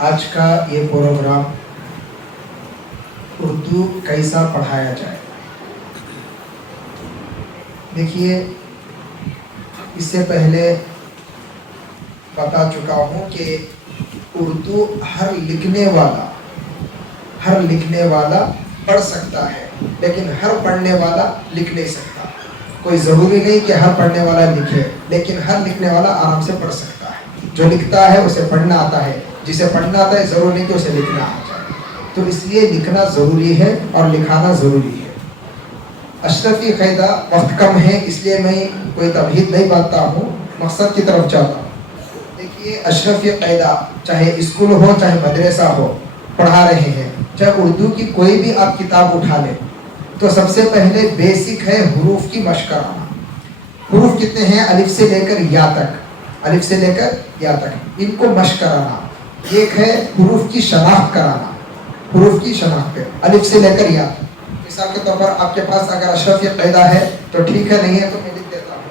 आज का ये प्रोग्राम उर्दू कैसा पढ़ाया जाए। देखिए, इससे पहले बता चुका हूँ कि उर्दू हर लिखने वाला पढ़ सकता है, लेकिन हर पढ़ने वाला लिख नहीं सकता। कोई ज़रूरी नहीं कि हर पढ़ने वाला लिखे, लेकिन हर लिखने वाला आराम से पढ़ सकता है। जो लिखता है उसे पढ़ना आता है, जिसे पढ़ना आता है ज़रूरी नहीं कि उसे लिखना आ जाए। तो इसलिए लिखना ज़रूरी है और लिखाना ज़रूरी है। अशरफी क़ायदा वक्त कम है, इसलिए मैं कोई तमहीद नहीं बांटता हूँ, मकसद की तरफ जाता हूँ। देखिए, अशरफी क़ायदा चाहे स्कूल हो चाहे मदरसा हो, पढ़ा रहे हैं। चाहे उर्दू की कोई भी आप किताब उठा लें, तो सबसे पहले बेसिक है हुरूफ की मशक कराना। हुरूफ कितने हैं? अलिफ से लेकर या तक, अलिफ से लेकर या तक इनको मशक कराना। एक है हुरूफ की शनाख्त कराना, हुरूफ की शनाख्त अलिफ से लेकर या तक। मिसाल के तौर पर आपके पास अगर अशरफी क़ायदा है तो ठीक है, नहीं है तो मैं लिख देता हूँ।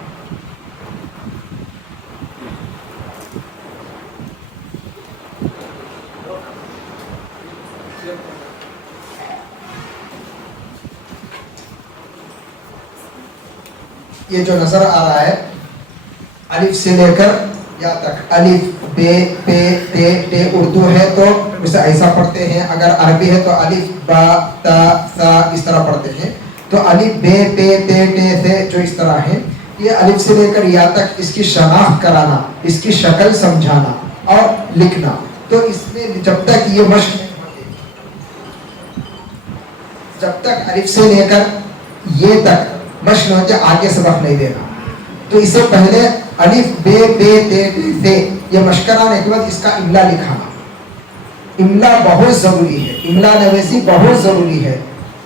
ये जो नजर आ रहा है अलिफ से लेकर या तक, अलिफ बे पे ते टे उर्दू है तो इसे ऐसा पढ़ते हैं। अगर अरबी है तो अलिफ बा ता सा इस तरह पढ़ते हैं। तो अलिफ बे पे ते टे से जो इस तरह है, ये अलिफ से लेकर या तक इसकी शनाख्त कराना, इसकी शक्ल समझाना और लिखना। तो इसमें जब तक ये मश्क नहीं होती, जब तक अलिफ से लेकर ये तक मश्क नहीं होते, आगे सबक नहीं देना। तो इससे पहले अलिफ बे बे ते ते ये मश्क कराने के बाद इसका इमला लिखाना। इमला बहुत ज़रूरी है, इमला नवेसी बहुत ज़रूरी है।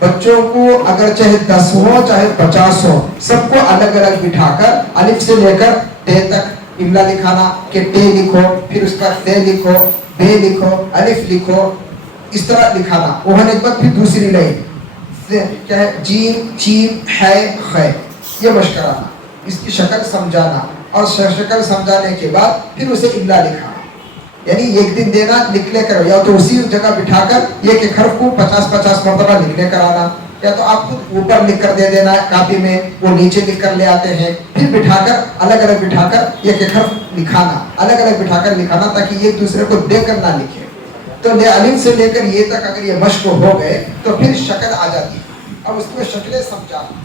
बच्चों को अगर चाहे 10 हो चाहे 50 हो, सबको अलग अलग बिठाकर अलिफ से लेकर टे तक इमला लिखाना कि टे लिखो, फिर उसका ते लिखो, बे लिखो, अलिफ लिखो, इस तरह लिखाना। वो होने के बाद फिर दूसरी लाइन क्या है, जीम चीम है खे, ये मश्क कराना, इसकी शक्ल समझाना और शक्ल समझाने के बाद फिर उसे इमला लिखाना। यानी एक दिन देना लिखने करो, या तो उसी जगह बिठाकर एक एक हर्फ को 50-50 मरतबा लिखने कराना, या तो आप खुद ऊपर लिख कर दे देना कापी में, वो नीचे लिख कर ले आते हैं। फिर बिठाकर अलग अलग बिठाकर एक एक हर्फ लिखाना, अलग अलग बिठाकर लिखाना, ताकि एक दूसरे को देकर ना लिखे। तो ले अलिफ से लेकर ये तक अगर ये मश्क हो गए तो फिर शक्ल आ जाती है। अब उसमें शक्लें समझाना।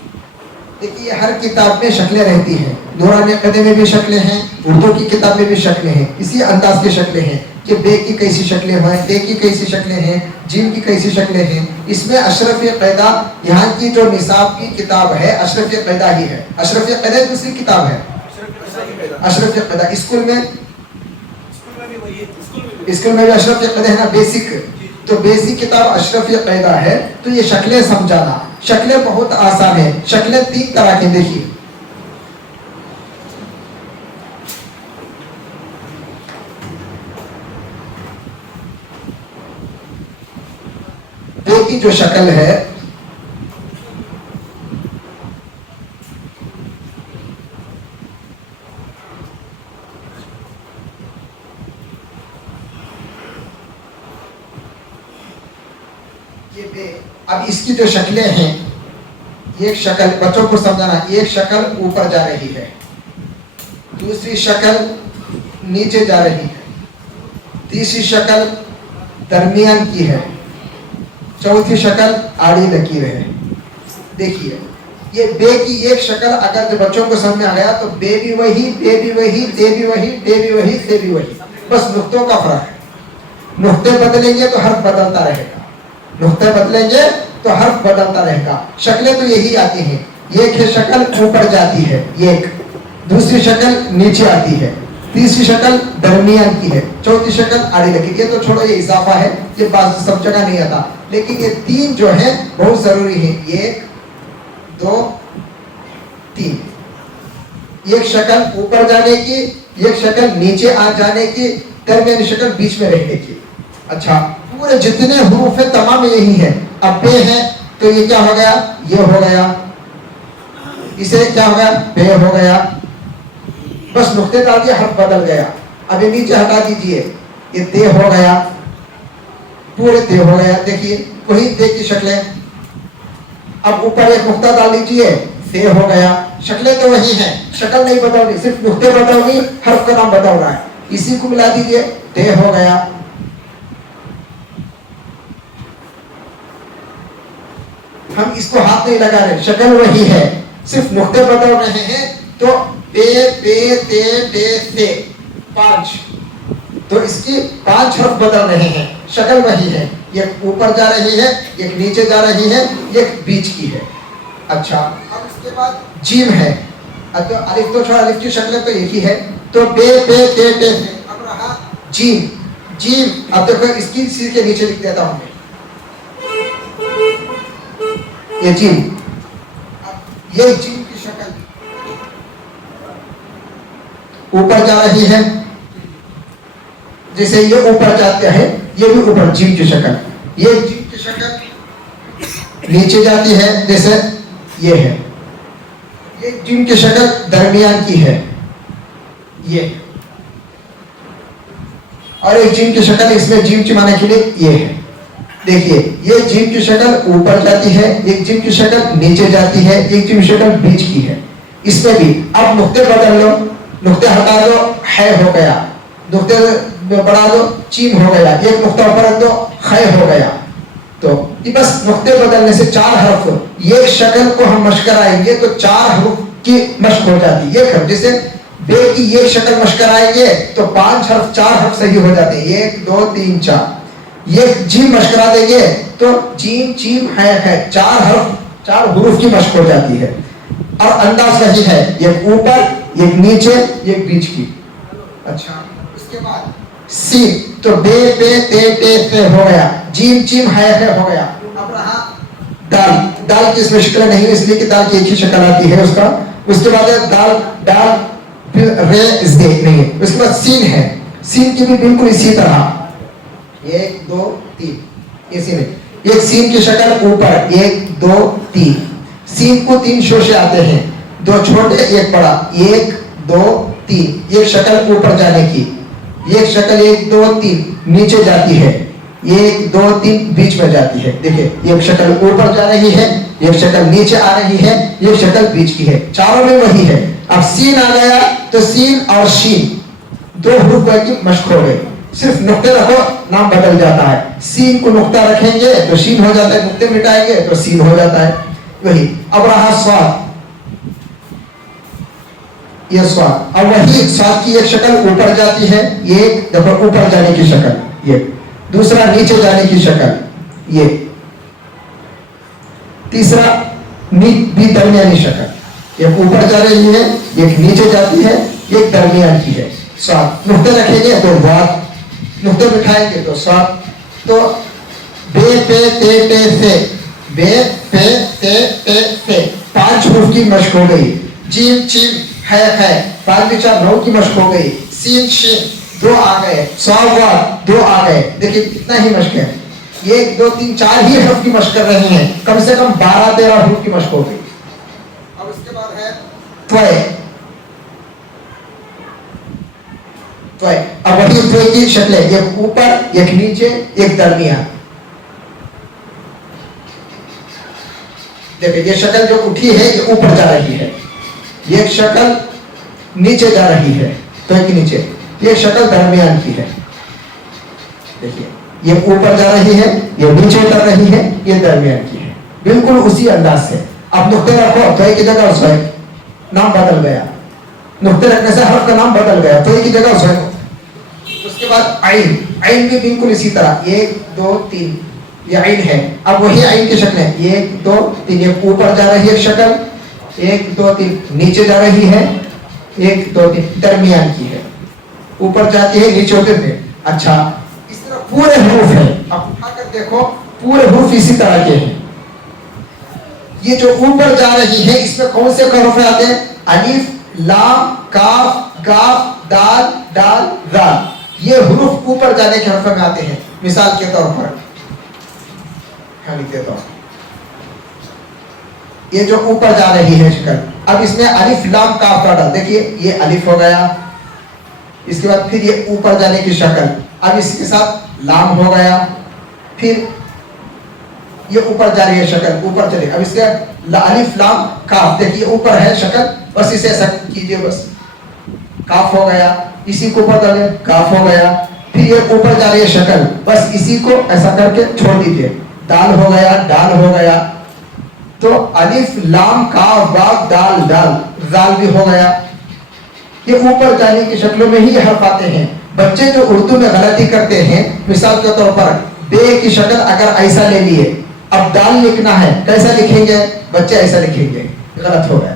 देखिए, हर किताब में शक्लें रहती हैं। नूरानी क़दे में भी शक्लें हैं, उर्दू की किताब में भी शक्लें हैं, इसी अंदाज की शक्लें हैं कि बे की कैसी शक्लें हैं, ते की कैसी शक्लें हैं, जीम की कैसी शक्लें हैं। इसमें अशरफी क़ायदा, यहाँ की जो निसाब की किताब है अशरफी क़ायदा ही है। अशरफी क़ायदा दूसरी किताब है, अशरफी क़ायदा स्कूल में भी अशरफी क़ायदा है ना, बेसिक। तो बेसिक किताब अशरफी क़ायदा है। तो ये शक्लें समझाना, शक्लें बहुत आसान है। शक्लें 3 तरह की, देखिए बे की जो शक्ल है, ये बे। अब इसकी जो शक्लें हैं, एक शक्ल बच्चों को समझाना, एक शक्ल ऊपर जा रही है, दूसरी शक्ल नीचे जा रही है, तीसरी शक्ल दरमियान की है, चौथी शक्ल आड़ी लकीर है। देखिए, ये बे की एक शक्ल अगर जो बच्चों को समझ में आ गया तो बे भी वही, बे भी वही, ते भी वही, टे भी वही, से भी वही, बस नुक्तों का फर्क है। नुक्ते बदलेंगे तो हर्फ बदलता रहेगा, नुक्ते बदलेंगे तो हर्फ बदलता रहेगा। शक्लें तो यही आती हैं। एक है शक्ल ऊपर जाती है, एक दूसरी शक्ल नीचे आती है, तीसरी शक्ल दरमियान की है, चौथी शक्ल आड़ी लकीर। ये तो छोड़ो, ये इजाफा है, ये बात सब जगह नहीं आता, लेकिन ये 3 जो है बहुत जरूरी है। 1 2 3, एक शक्ल ऊपर जाने की, एक शक्ल नीचे आ जाने की, दरमियानी शक्ल बीच में रहने की। अच्छा, पूरे जितने हुरूफ है तमाम यही है। अब बे है तो ये क्या हो गया, ये हो गया, इसे क्या हो गया, बे हो गया, बस नुक्ते डाल दिए, हर्फ बदल गया। अब ये नीचे हटा दीजिए, ये ते हो गया, पूरे ते हो गया। देखिए वही ते की शक्लें। अब ऊपर एक नुक्ता डाल लीजिए, ते हो गया। शक्लें तो वही हैं, शक्ल नहीं बदल रही, सिर्फ नुक्ते बदल रही, हर्फ का नाम बदल रहा है। इसी को मिला दीजिए, ते हो गया। हम इसको हाथ नहीं लगा रहे, शक्ल वही है, सिर्फ नुक्ते बदल रहे हैं। तो पे पे ते टे से 5, तो इसकी 5 हर्फ बदल रहे हैं, शक्ल वही है। एक ऊपर जा रही है, एक नीचे जा रही है, एक बीच की है। अच्छा, अब इसके बाद जीम है। तो अलिफ तो छोड़ा, अलिफ की शक्ल तो एक ही है। तो बे पे ते टे से। अब रहा जीम। जीम अब देखो इसकी सी के नीचे लिख देता हूं मैं, ये जीम। ये जीम की शक्ल ऊपर जा रही है, जैसे ये ऊपर जाते हैं, ये भी ऊपर जीम की शक्ल। ये जीम की शक्ल नीचे जाती है, जैसे ये है। ये जीम की शक्ल दरमियान की है, ये। और एक जीम की शक्ल इसमें जीम चिमाने के लिए ये है। देखिए ये जीम की शक्ल ऊपर जाती है, एक जीम की शक्ल नीचे जाती है, एक जीम की शक्ल बीच की है। इसमें भी अब नुक्ते बदल लो, नुक्ते हटा दो, है हो गया। नुक्ते बढ़ा दो, चीम हो गया। एक नुक्ता ऊपर रख दो, खै हो गया। तो बस नुक्ते बदलने से 4 हर्फ, ये शक्ल को हम मश्क कराएंगे तो 4 हर्फ की मश्क हो जाती है। एक हर्फ जैसे बे की ये शक्ल मश्क कराएंगे तो 5 हर्फ 4 हर्फ सही हो जाते हैं, 1 2 3 4। ये जीम मश्क करा देंगे तो जीम चीम है 4 हर्फ 4 हुरूफ की मश्क हो जाती है। और अंदाज वही है, एक ऊपर, एक नीचे, एक बीच की। अच्छा, उसके बाद सीन, तो बे पे ते टे से हो गया। जीम चीम है हो गया। अब रहा दाल। दाल की इसमें शक्ल नहीं है, इसलिए कि दाल की एक ही शक्ल आती है उसका। उसके बाद दाल डाल फिर रे इसके नहीं है। उसके बाद सीन है, सीन की भी बिल्कुल इसी तरह 1 2 3 इसी में। एक सीन की शक्ल ऊपर 1 2 3। सीन को 3 शोशे आते हैं, 2 छोटे एक बड़ा। 1 2 3 एक शक्ल ऊपर जाने की, एक शक्ल 1 2 3 नीचे जाती है, 1 2 3 बीच में जाती है। देखिए एक शक्ल ऊपर जा रही है, एक शक्ल नीचे आ रही है, एक शक्ल बीच की है। चारों में वही है। अब सीन आ गया तो सीन और शीन 2 हुरूफ की मश्क हो गई। सिर्फ नुक्ते रखो, नाम बदल जाता है। सीन को नुक्ता रखेंगे तो शीन हो जाता है, नुक्ते मिटाएंगे तो सीन हो जाता है, वही। अब रहा स्वाद, ये स्वाद। अब वही स्वाद की एक शक्ल ऊपर जाती है, एक देखो ऊपर जाने की शक्ल ये, दूसरा नीचे जाने की शक्ल ये, तीसरा भी दरमियानी शक्ल। एक ऊपर जा रही है, एक नीचे जाती है, एक दरमियान की है। स्वाद नुक्ते रखेंगे तो वाद, नुक्ते बिठाएंगे तो स्वाद। तो बे पे ते टे से, बे पे ते टे से 5 हुरूफ की मश्क हो गई। जीम चीम है 5 4 9 की मश्क हो गई। सीन शीन 2 आ गए, स्वाद 2 आ गए। देखिए कितना ही मश्क है, 1 2 3 4 ही हर्फ की मश्क कर रहे हैं, कम से कम 12 13 हर्फ की मश्क हो गई। अब इसके बाद है त्वय। त्वय अब वही त्वय की शक्लें, एक ऊपर, एक नीचे, एक दरमियान। देखिए ये शक्ल जो उठी है ये ऊपर जा रही है, ये शक्ल नीचे जा रही है, त्वय के नीचे। ये शक्ल दरमियान की है। देखिए ये ऊपर जा रही है, ये नीचे उतर रही है, ये दरमियान की है। बिल्कुल उसी अंदाज से। अब नुक्ते रखो, त्वय की जगह स्वय, नाम बदल गया। नुक्ते रखने से हर्फ का नाम बदल गया, त्वय की जगह स्वय। उसके बाद आइन, आइन भी बिल्कुल इसी तरह 1 2 3 ये आइन है। अब वही आइन की शक्ल है, 1 2 3 ये ऊपर जा रही है शक्ल, 1 2 3 नीचे जा रही है, 1 2 3 दरमियान की है। ऊपर जाती है, नीचे होते थे। अच्छा, इस तरह पूरे हुरूफ है। अब उठाकर देखो, पूरे हुरूफ इसी तरह के हैं। ये जो ऊपर जा रही है इसमें कौन से हरूफ आते हैं? अलिफ लाम काफ गाफ दाल दाल राल। ये हुरूफ ऊपर जाने के हरफ में आते हैं। मिसाल के तौर पर लिख देता हूं, ये जो ऊपर जा रही है शक्ल, अब इसमें अलिफ लाम काफ का डाल। देखिए ये अलिफ हो गया, इसके बाद फिर ये ऊपर जाने की शक्ल, अब इसके साथ लाम हो गया, फिर ये ऊपर जा रही है शक्ल, ऊपर चले। अब इसके अलिफ लाम काफ, देखिए ऊपर है शक्ल, बस इसे ऐसा कीजिए, बस काफ हो गया, इसी को ऊपर डाले, काफ हो गया। फिर ये ऊपर जा रही है शक्ल, बस इसी को ऐसा करके छोड़ दीजिए, दाल हो गया, डाल हो गया। तो अलिफ लाम काफ बाब दाल दाल, दाल भी हो गया। ये ऊपर जाने की शक्लों में ही हर्फ आते हैं। बच्चे जो उर्दू में गलती करते हैं, मिसाल के तौर पर बे की शक्ल अगर ऐसा ले लिए, अब दाल लिखना है, कैसा लिखेंगे बच्चे? ऐसा लिखेंगे, गलत हो गया।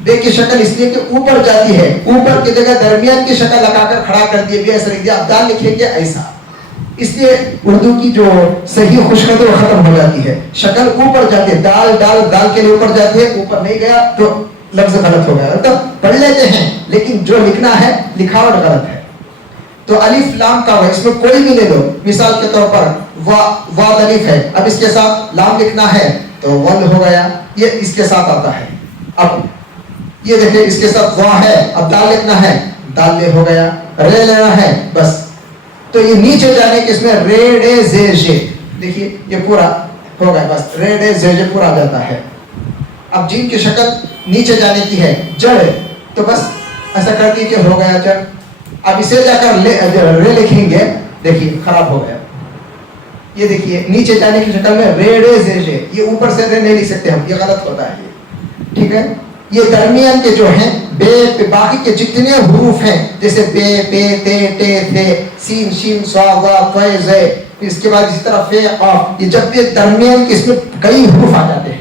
बे की शक्ल इसलिए कि ऊपर जाती है, ऊपर की जगह दरमियान की शक्ल लगाकर खड़ा कर दिए, भी ऐसा लिख दिया, अब दाल लिखेंगे ऐसा। इसलिए उर्दू की जो सही खुशखबरी वो खत्म हो जाती है। शक्ल ऊपर जाती है, दाल डाल, दाल के लिए ऊपर जाती है, ऊपर नहीं गया तो लफ्ज गलत हो गया। मतलब पढ़ लेते हैं लेकिन जो लिखना है लिखावट गलत है। तो अलिफ लाम का हुआ, इसमें कोई भी ले लो, मिसाल के तौर पर वाद अलिफ है, अब इसके साथ लाम लिखना है तो वल हो गया, ये इसके साथ आता है। अब ये देखिए इसके साथ वा है, अब दाल लिखना है, दाल ले हो गया, रे लेना है बस। तो ये नीचे जाने के इसमें रे डे जे जे, देखिए ये पूरा हो गया, बस रे डे जे जे पूरा आ जाता है। अब जीन की शक्ल नीचे जाने की है, जड़, तो बस ऐसा कर दीजिए, हो गया जड़। अब इसे जाकर रे लिखेंगे, देखिए खराब हो गया। ये देखिए नीचे जाने की शक्ल में रे डे जे जे, ये ऊपर से रे नहीं लिख सकते हम, ये गलत होता है ये, ठीक है। ये दरमियान के जो हैं बे पे, बाकी के जितने हुरूफ हैं जैसे बे पे ते टे थे, सीन शीन स्वा वा फ़े ज़े, इसके बाद इसी तरह फे क़ाफ, ये जब भी दरमियान के इसमें कई हुरूफ आ जाते हैं।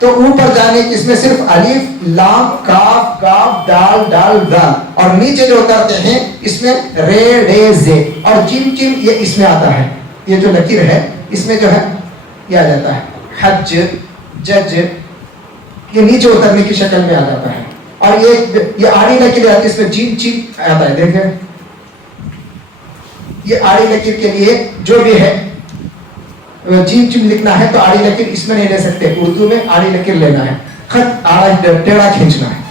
तो ऊपर जाने की इसमें सिर्फ अलिफ लाम काफ काफ दाल डाल दाल, और नीचे जो उतरते हैं इसमें रे डे जे और जिम जिम, ये इसमें आता है। ये जो लकीर है इसमें जो है ये आ जाता है, हज जज, ये नीचे उतरने की शक्ल में आ जाता है। और ये आड़ी लकीर आती है, इसमें जिम जिम आता है, देखें ये आड़ी लकीर के लिए जो भी है जीम चिम लिखना है तो आड़ी लकीर इसमें नहीं ले सकते, उर्दू में आड़ी लकीर लेना है, खत आड़ा टेढ़ा खींचना है।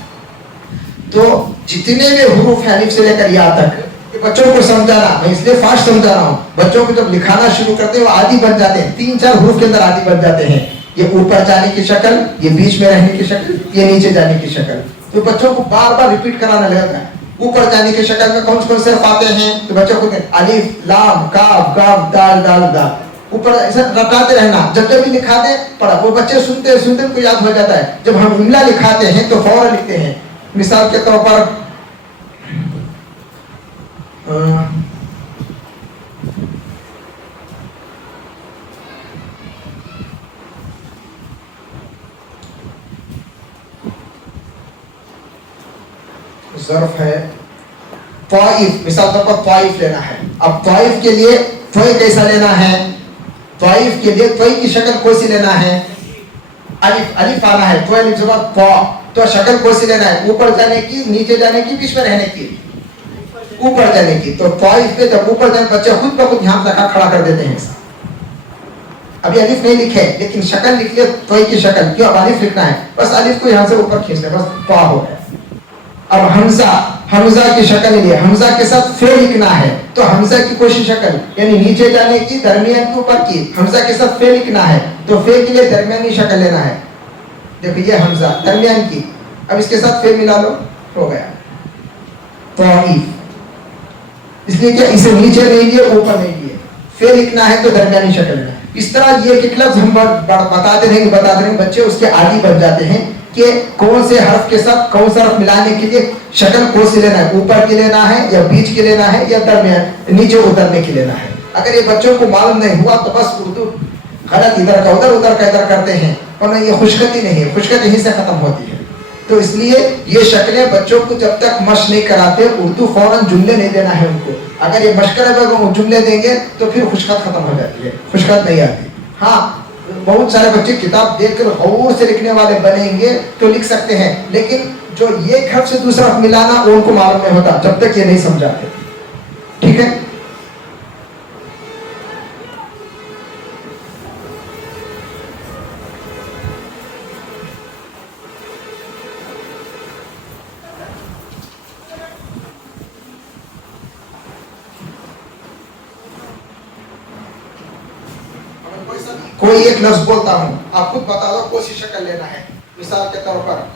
तो जितने भी हुरूफ हैं अलिफ से लेकर या तक, ये बच्चों को समझाना, मैं इसलिए फास्ट समझा रहा हूँ, बच्चों को जब लिखाना शुरू करते हैं वो आदी बन जाते हैं, 3-4 हुरूफ के अंदर आदी बन जाते हैं। ये ऊपर जाने की शक्ल, ये बीच में रहने की शक्ल, ये नीचे जाने की शक्ल। तो बच्चों को बार बार रिपीट कराना लगता है। ऊपर जाने की शक्ल में कौन कौन से हर्फ आते हैं, तो बच्चों को अलिफ लाम काफ काफ दाल दाल दाल, ऊपर ऐसा रटाते रहना, जब जब भी लिखाते पढ़ा, वो बच्चे सुनते सुनते उनको याद हो जाता है। जब हम इमला लिखाते हैं तो फौरन लिखते हैं। मिसाल के तौर पर ज़र्फ है ताइफ, मिसाल तौर पर ताइफ लेना है। अब ताइफ के लिए फ़े कैसा लेना है, ताइफ के लिए फ़े की शक्ल कौन सी लेना है, अलिफ अलिफ आना है, तो अलिफ ज़बर ता, तो शक्ल कौन सी लेना है, ऊपर जाने की, नीचे जाने की, बीच में रहने की, ऊपर जाने की। तो ताइफ पे जब ऊपर जाने, बच्चे खुद ब खुद ध्यान रखा खड़ा कर देते हैं। अभी अलिफ नहीं लिखे लेकिन शक्ल लिख लिया फ़े की शक्ल, क्यों अब अलिफ लिखना है, बस अलिफ को यहाँ से ऊपर खींच ले, बस ता हो गया। अब हमजा, हमजा की शक्ल लिए, हमजा के साथ फे लिखना है, तो हमजा की कोई शक्ल यानी नीचे जाने की, दरमियान के ऊपर की, हमजा के साथ फे लिखना है तो फे के लिए दरमियानी शक्ल लेना है। देखो ये हमजा दरमियान की, अब इसके साथ फे मिला लो, हो गया ताइफ। इसलिए क्या इसे नीचे नहीं लिए ऊपर नहीं लिए, फे लिखना है तो दरमियानी शक्ल लेना है। इस तरह ये एक लफ्ज हम बताते रहेंगे, बच्चे उसके आदी बन जाते हैं कि कौन से हर्फ के साथ कौन सा हर्फ मिलाने के लिए शक्ल कौन सी लेना है, ऊपर की लेना है या बीच की लेना है या दरमियान नीचे उतरने की लेना है। अगर ये बच्चों को मालूम नहीं हुआ तो बस उर्दू गलत इधर का उधर, उधर का इधर करते हैं, और ये खुशखती नहीं है, खुशखती यहीं से खत्म होती है। तो इसलिए ये शक्लें बच्चों को जब तक मश नहीं कराते, उर्दू फौरन जुमले नहीं देना है उनको। अगर ये मशकरा पर जुमले देंगे तो फिर खुशखत खत्म हो जाती है, खुशखत नहीं आती। हाँ, बहुत सारे बच्चे किताब देखकर गौर से लिखने वाले बनेंगे तो लिख सकते हैं, लेकिन जो ये हर्फ से दूसरा हर्फ मिलाना वो उनको मालूम नहीं होता जब तक ये नहीं समझाते। ठीक है, कोई एक लफ्ज बोलता हूं, आप खुद बता दो कौन सी शक्ल लेना है। मिसाल के तौर पर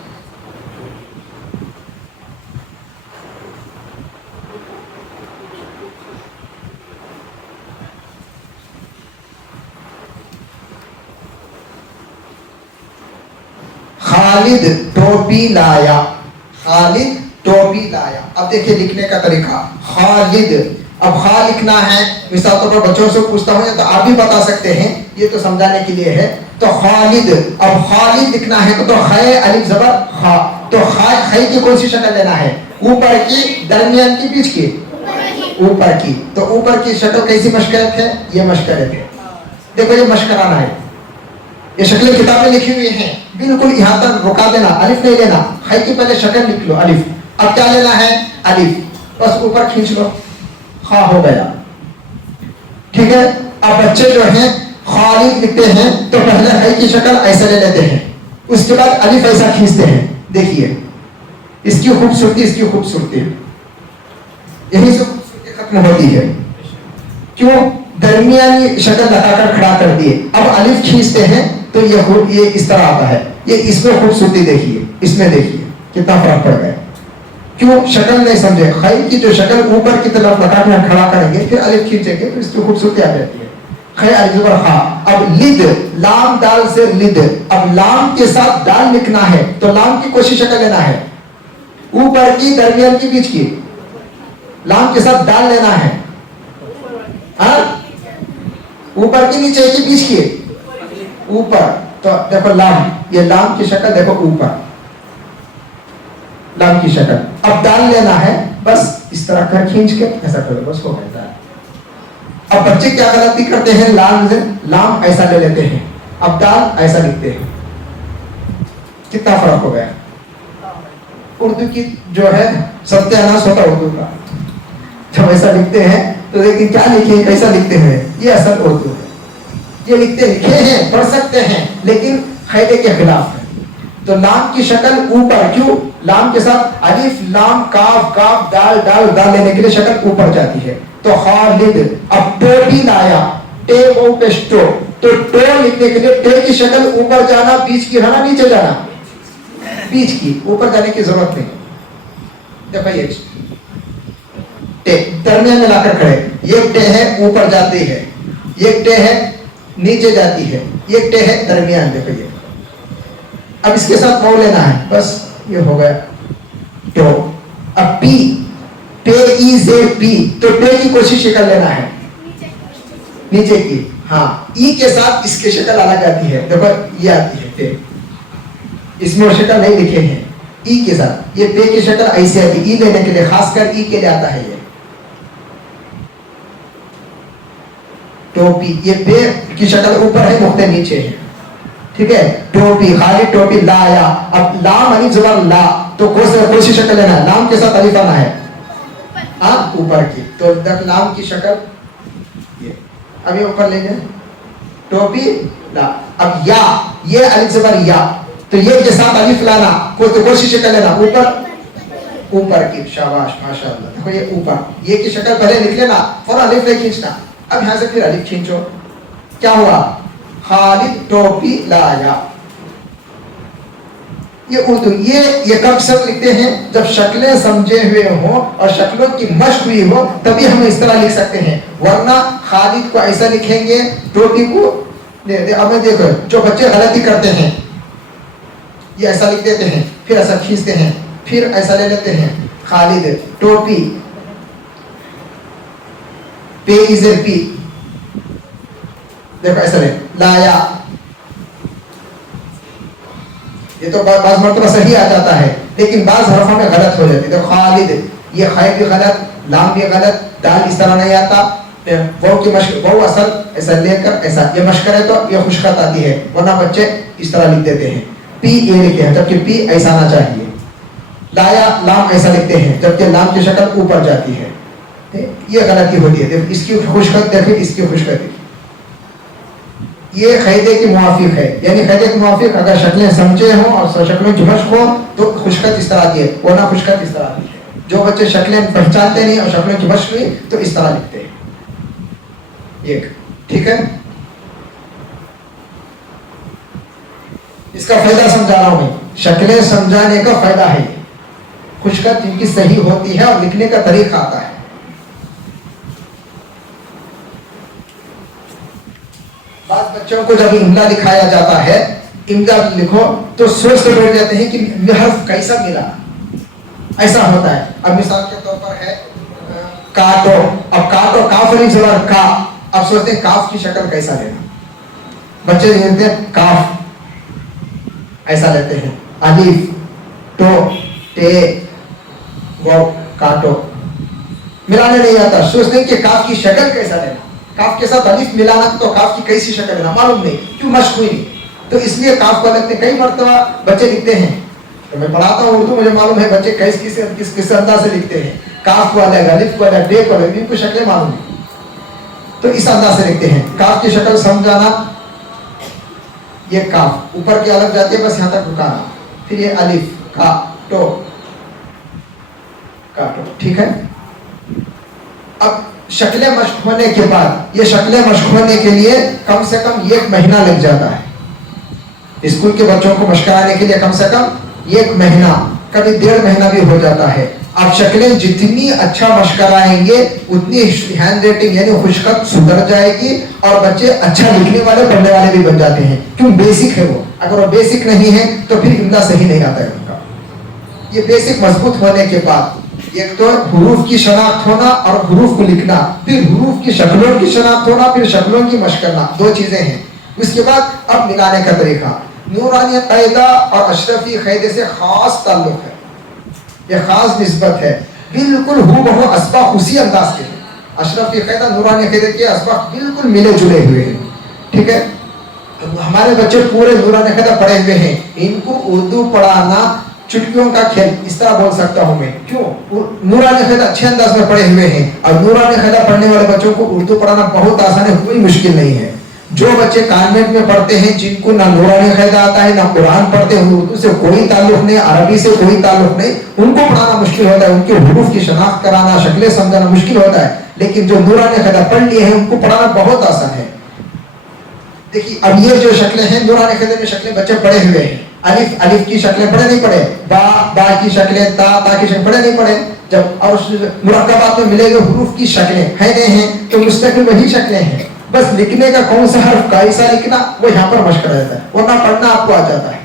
खालिद टोपी लाया, खालिद टोपी लाया। अब देखिए लिखने का तरीका, खालिद। अब खा लिखना है, मिसाल तौर पर बच्चों से पूछता हूं तो आप भी बता सकते हैं, ये तो समझाने के लिए है। तो खालिद, अब खालिद लिखना है तो खे अलिफ जबर खा, तो खे की कौन सी शक्ल लेना है? ऊपर की, दरमियान की, बीच की? ऊपर की। तो ऊपर की शक्ल कैसी मशकरत है? ये मशकरत है। देखो ये मशकराना है, ये शक्लें किताब में लिखी हुई हैं, बिल्कुल यहाँ तक रुका देना, अलिफ नहीं लेना। खे की पहले शक्ल लिख लो अलिफ, अब क्या लेना है? अलिफ, बस ऊपर खींच लो, खा हो गया। ठीक है। अब बच्चे जो हैं खालिद लिखते हैं तो पहले है की शक्ल ऐसा ले लेते हैं, उसके बाद अलिफ ऐसा खींचते हैं। देखिए इसकी खूबसूरती, इसकी खूबसूरती यही से खूबसूरती खत्म होती है। क्यों? दरमियानी शक्ल लगाकर खड़ा कर दिए, अब अलिफ खींचते हैं तो ये इस तरह आता है। ये इसमें खूबसूरती देखिए, इसमें देखिए कितना फर्क पड़ गया। क्यों? शक्ल नहीं समझे। खैर की जो शक्ल ऊपर की तरफ लगाकर खड़ा करेंगे, फिर अलिफ खींचेंगे तो इसकी खूबसूरती आ जाती है। खैर अलिफ पर हा। अब लिद, लाम दाल से लिद, अब लाम के साथ दाल लिखना है तो लाम की कोशिश शक्ल लेना है, ऊपर की, दरमियान की, बीच की? लाम के साथ दाल लेना है। ऊपर की, नीचे की, बीच की? ऊपर। तो देखो लाम, ये लाम की शक्ल देखो ऊपर, लाम की शक्ल। अब दाल लेना है, बस इस तरह कर खींच के ऐसा करो, बस हो गया। अब बच्चे क्या गलती करते हैं? लाम ऐसा ले लेते हैं, अब दाल ऐसा लिखते हैं। कितना फर्क हो गया। उर्दू की जो है सत्यानाश होता उर्दू का, जब ऐसा लिखते हैं तो देखिए क्या लिखे, कैसा लिखते हैं। ये असल उर्दू है, ये लिखते लिखे हैं, पढ़ सकते हैं, लेकिन कायदे के खिलाफ है। तो लाम की शक्ल ऊपर, क्यों? लाम के साथ अलिफ, लाम, काफ, काफ, दाल, दाल, दाल लेने के लिए शक्ल ऊपर जाती है। तो खालिद। अब टो भी लाया, टे वो पेस्टो, तो टो लिखने के लिए टे की शक्ल ऊपर जाना, बीच की रहना, नीचे जाना? बीच की, ऊपर जाने की जरूरत नहीं। देखो ये टे दरमियान में लाकर खड़े, एक टे है ऊपर जाती है, एक टे है नीचे जाती है, एक टे है दरमियान। देखो ये, अब इसके साथ वाव लेना है, बस ये हो गया तो। अब पी, पे ई जे पी, तो पे की कोशिश कर लेना है, नीचे की। हाँ, ई के साथ इसकी शक्ल अलग आती है, देखो ये आती है पे, इसमें शक्ल नहीं लिखे हैं। ई के साथ ये पे की शक्ल ऐसे आती है, ई लेने के लिए, खासकर ई के लिए आता है ये टोपी। ये पे की शक्ल ऊपर है, नुक्ते नीचे है। ठीक है। टोपी, खाली टोपी लाया। अब लाम अलिफ जबर ला, तो कौन सी शक्ल लेना है? लाम के साथ अलिफ आना है, ऊपर की। तो लाम की शक्ल ये, अब ये ऊपर ले जाए, टोपी ला। अब या, ये अलिफ जबर या, तो ये के साथ अलिफ लाना, कौन सी शक्ल लेना? ऊपर की। शाबाश, माशाअल्लाह। देखो ये ऊपर, ये की शक्ल पहले लिख लेना, फौरन अलिफ नहीं खींचना। अब यहां से फिर अलिफ खींचो, क्या हुआ? खालिद टोपी लाया। ये उर्दू, ये कब सब लिखते हैं? जब शक्लें समझे हुए हो और शक्लों की मश्क हुई हो, तभी हम इस तरह लिख सकते हैं। वरना खालिद को ऐसा लिखेंगे, टोपी को अब देखो जो बच्चे गलती करते हैं, ये ऐसा लिख देते हैं, फिर ऐसा खींचते हैं, फिर ऐसा ले लेते हैं। खालिद टोपी, पे इजर पी, देखो ऐसा ले लाया। ये तो बाज़ मर्तबा सही आ जाता है, लेकिन बाज़ हरफों में गलत हो जाती है। तो खालिद, ये खै भी गलत, लाम भी गलत, दाल इस तरह नहीं आता। वो की मश्क, वो असल ऐसा लेकर ऐसा, ये मशकर है तो ये खुशखत आती है, वरना बच्चे इस तरह लिख देते हैं। पी ये लिखते हैं, जबकि पी ऐसा आना चाहिए। लाया, लाम ऐसा लिखते हैं, जबकि लाम की शक्ल ऊपर जाती है। ये गलती होती है। इसकी खुशखत देखिए, इसकी खुशखत देखिए, ये खैदे की मुआफिक है। यानी खैदे के मुआफिक अगर शक्लें समझे हो और शक्लों की मश्क हो तो खुशखत इस तरह आती है, वरना खुशखत इस तरह आती है। जो बच्चे शक्लें पहचानते नहीं और शक्लों की मश्क हुई तो इस तरह लिखते हैं। एक ठीक है। इसका फायदा समझा रहा हूं मैं, शक्लें समझाने का फायदा है। खुशखत जिनकी सही होती है और लिखने का तरीका आता है। बाद बच्चों को जब इम्ला लिखाया जाता है, इम्ला लिखो तो सोच से बैठ जाते हैं कि यह हर्फ कैसा मिला, ऐसा होता है। अब मिसाल के तौर पर है काटो, अब काटो काफ अली जबर का, अब सोचते हैं काफ की शक्ल कैसा लेना, बच्चे लेते हैं काफ ऐसा लेते हैं, अलिफ तो ते वो काटो, मिलाने नहीं आता, सोचते हैं कि काफ की शक्ल कैसा लेना, काफ के साथ अलिफ मिलाना तो काफ की कैसी शक्ल लेना मालूम नहीं, क्यों मशक हुई नहीं, तो इसलिए काफ को लिखते कई मरतबा बच्चे लिखते हैं। तो मैं पढ़ाता हूँ उर्दू, मुझे मालूम है बच्चे किस अंदाज से लिखते हैं, काफ को अलग, अलिफ को अलग, डे को अलग, इनको शक्लें मालूम नहीं, तो इस अंदाज से लिखते हैं। काफ की शक्ल समझाना, ये काफ ऊपर की अलग जाती है, बस यहाँ तक रुकाना, फिर ये अलिफ काटो काटो, ठीक है। अब शक्लें मश्क होने के बाद, ये शक्लें मश्क होने के लिए कम से कम 1 महीना लग जाता है। स्कूल के बच्चों को मश्क कराने के लिए कम से कम 1 महीना, कभी 1.5 महीना भी हो जाता है। आप शक्लें जितनी अच्छा मश्क कराएंगे उतनी हैंड राइटिंग यानी खुशखत सुधर जाएगी और बच्चे अच्छा लिखने वाले पढ़ने वाले भी बन जाते हैं, क्यों बेसिक है वो। अगर वो बेसिक नहीं है तो फिर इम्ला सही नहीं आता है उनका। ये बेसिक मजबूत होने के बाद एक तो हुरूफ की शनाख्त होना और हुरूफ को लिखना, फिर हुरूफ की शक्लों की शनाख्त होना, फिर शक्लों की मश्क करना, 2 चीजें हैं। उसके बाद अब मिलाने का तरीका, नूरानी क़ैदा और अशरफी क़ैदे से खास ताल्लुक है, ये खास निस्बत है, बिल्कुल हूबहू अस्बाक उसी अंदाज के हैं। अशरफी क़ैदा नूरानी क़ैदे के अस्बाक बिल्कुल मिले जुले हुए हैं, ठीक है। हमारे बच्चे पूरे नूरानी क़ैदा पढ़े हुए हैं, इनको उर्दू पढ़ाना चुटकियों का खेल इस तरह बोल सकता हूं मैं, क्यों, नूरानी क़ैदा अच्छे अंदाज में पढ़े हुए हैं और नूरानी क़ैदा पढ़ने वाले बच्चों को उर्दू पढ़ाना बहुत आसान है, कोई मुश्किल नहीं है। जो बच्चे कॉन्वेंट में पढ़ते हैं, जिनको ना नूरानी क़ैदा आता है ना कुरान पढ़ते हैं, उर्दू से कोई ताल्लुक नहीं, अरबी से कोई ताल्लुक नहीं, उनको पढ़ाना मुश्किल होता है, उनके हुरूफ की शनाख्त कराना, शक्लें समझाना मुश्किल होता है। लेकिन जो नूरानी क़ैदा पढ़ लिए हैं उनको पढ़ाना बहुत आसान है। देखिए अब ये जो शक्लें हैं, नूरानी क़ैदा में शक्लें बच्चे पढ़े हुए हैं, अलिफ अलिफ की शक्लें पढ़े नहीं पढ़े, बा बा की शक्लें, ता की शक्लें पढ़े नहीं पढ़े, जब और मुरक्कबात में मिलेंगे हुरूफ की शक्लें है नहीं है, तो मुस्तकिल वही शक्लें हैं, बस लिखने का कौन सा हर्फ कैसा लिखना वो यहाँ पर मश्क रहता है, वरना पढ़ना आपको आ जाता है।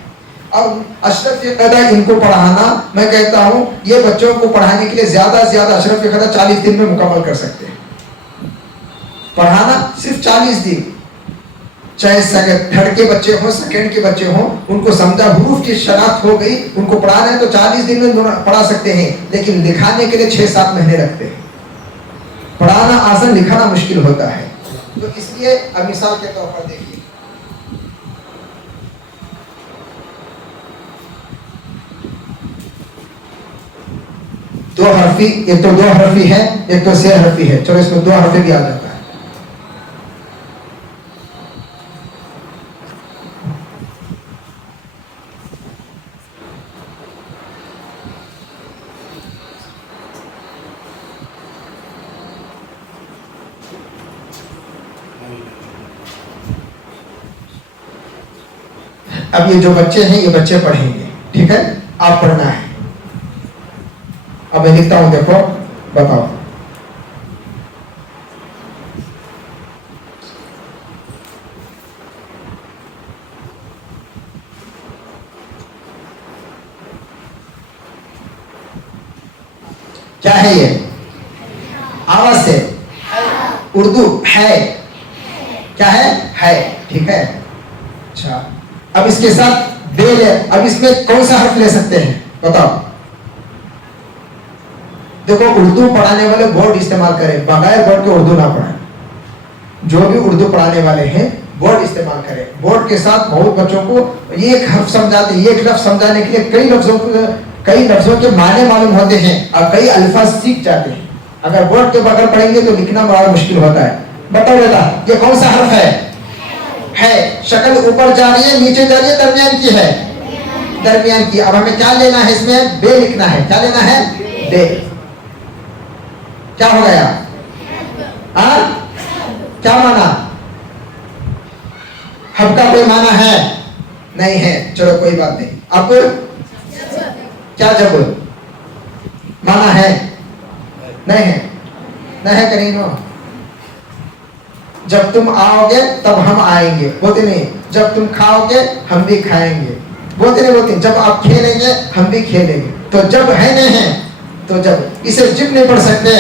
और अशरफी क़ैदा इनको पढ़ाना, मैं कहता हूँ ये बच्चों को पढ़ाने के लिए ज्यादा से ज्यादा अशरफी क़ैदा 40 दिन में मुकम्मल कर सकते हैं। पढ़ाना सिर्फ 40 दिन, चाहे थर्ड के बच्चे हो, सेकंड के बच्चे हो, उनको समझा, हुरूफ की शनाख्त हो गई, उनको पढ़ाना है तो 40 दिन में पढ़ा सकते हैं, लेकिन लिखाने के लिए 6-7 महीने लगते हैं। पढ़ाना आसान, लिखाना मुश्किल होता है। तो इसलिए अब मिसाल के तौर पर देखिए, दो हरफी, एक तो 2 हरफी है, एक तो 6 हरफी है, चलो इसमें 2 हरफी भी आ जाता है। अब ये जो बच्चे हैं ये बच्चे पढ़ेंगे, ठीक है, आप पढ़ना है। अब मैं लिखता हूं, देखो बताओ, क्या है ये, आवाज से, उर्दू है, क्या है, ठीक है। अच्छा अब इसके साथ बे ले, अब इसमें कौन सा हर्फ ले सकते हैं बताओ। देखो उर्दू पढ़ाने वाले बोर्ड इस्तेमाल करें, बगैर बोर्ड के उर्दू ना पढ़ाएं। जो भी उर्दू पढ़ाने वाले हैं बोर्ड इस्तेमाल करें। बोर्ड के साथ बहुत बच्चों को एक हर्फ समझाते हैं, एक लफ्ज समझाने के लिए कई लफ्जों के माने मालूम होते हैं और कई अल्फाज सीख जाते हैं। अगर बोर्ड के बगैर पढ़ेंगे तो लिखना बड़ा मुश्किल होता है। बताओ बेटा ये कौन सा हर्फ है, शक्ल ऊपर जा रही है, नीचे जा रही है, दरमियान की है, दरमियान की। अब हमें क्या लेना है, इसमें बे लिखना है, क्या लेना है, बे। क्या हो गया, क्या माना, हब का कोई माना है, नहीं है, चलो कोई बात नहीं। अब क्या जब माना है? नहीं है, नहीं है कहीं नो। जब तुम आओगे तब हम आएंगे, बोलते नहीं। जब तुम खाओगे हम भी खाएंगे, बोलते नहीं बोलते। जब आप खेलेंगे हम भी खेलेंगे। तो जब है नहीं है, तो जब इसे जिब नहीं पढ़ सकते,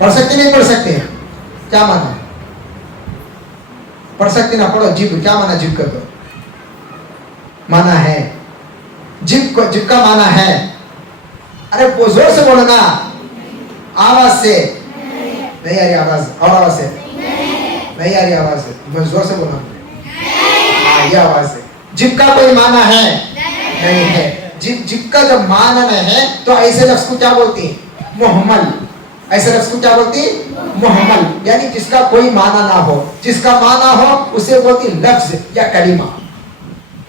पढ़ सकते नहीं पढ़ सकते? क्या माना? पढ़ सकते ना, पढ़ो। जिब क्या माना? जिब का तो माना है, जिब को, जिब का माना है। अरे वो जोर से बोलो ना, आवाज से नहीं आ रही आवाज, और आवाज से नहीं आ रही आवाज से, मैं जोर से बोला। ये आवाज है। जिब का कोई माना है? नहीं है। जिब का जब माना नहीं है तो ऐसे लफ्ज को क्या बोलती है? मुहम्मल। ऐसे लफ्ज को क्या बोलती? मुहम्मल, यानी जिसका कोई माना ना हो। जिसका माना हो उसे बोलती लफ्ज या कलीमा,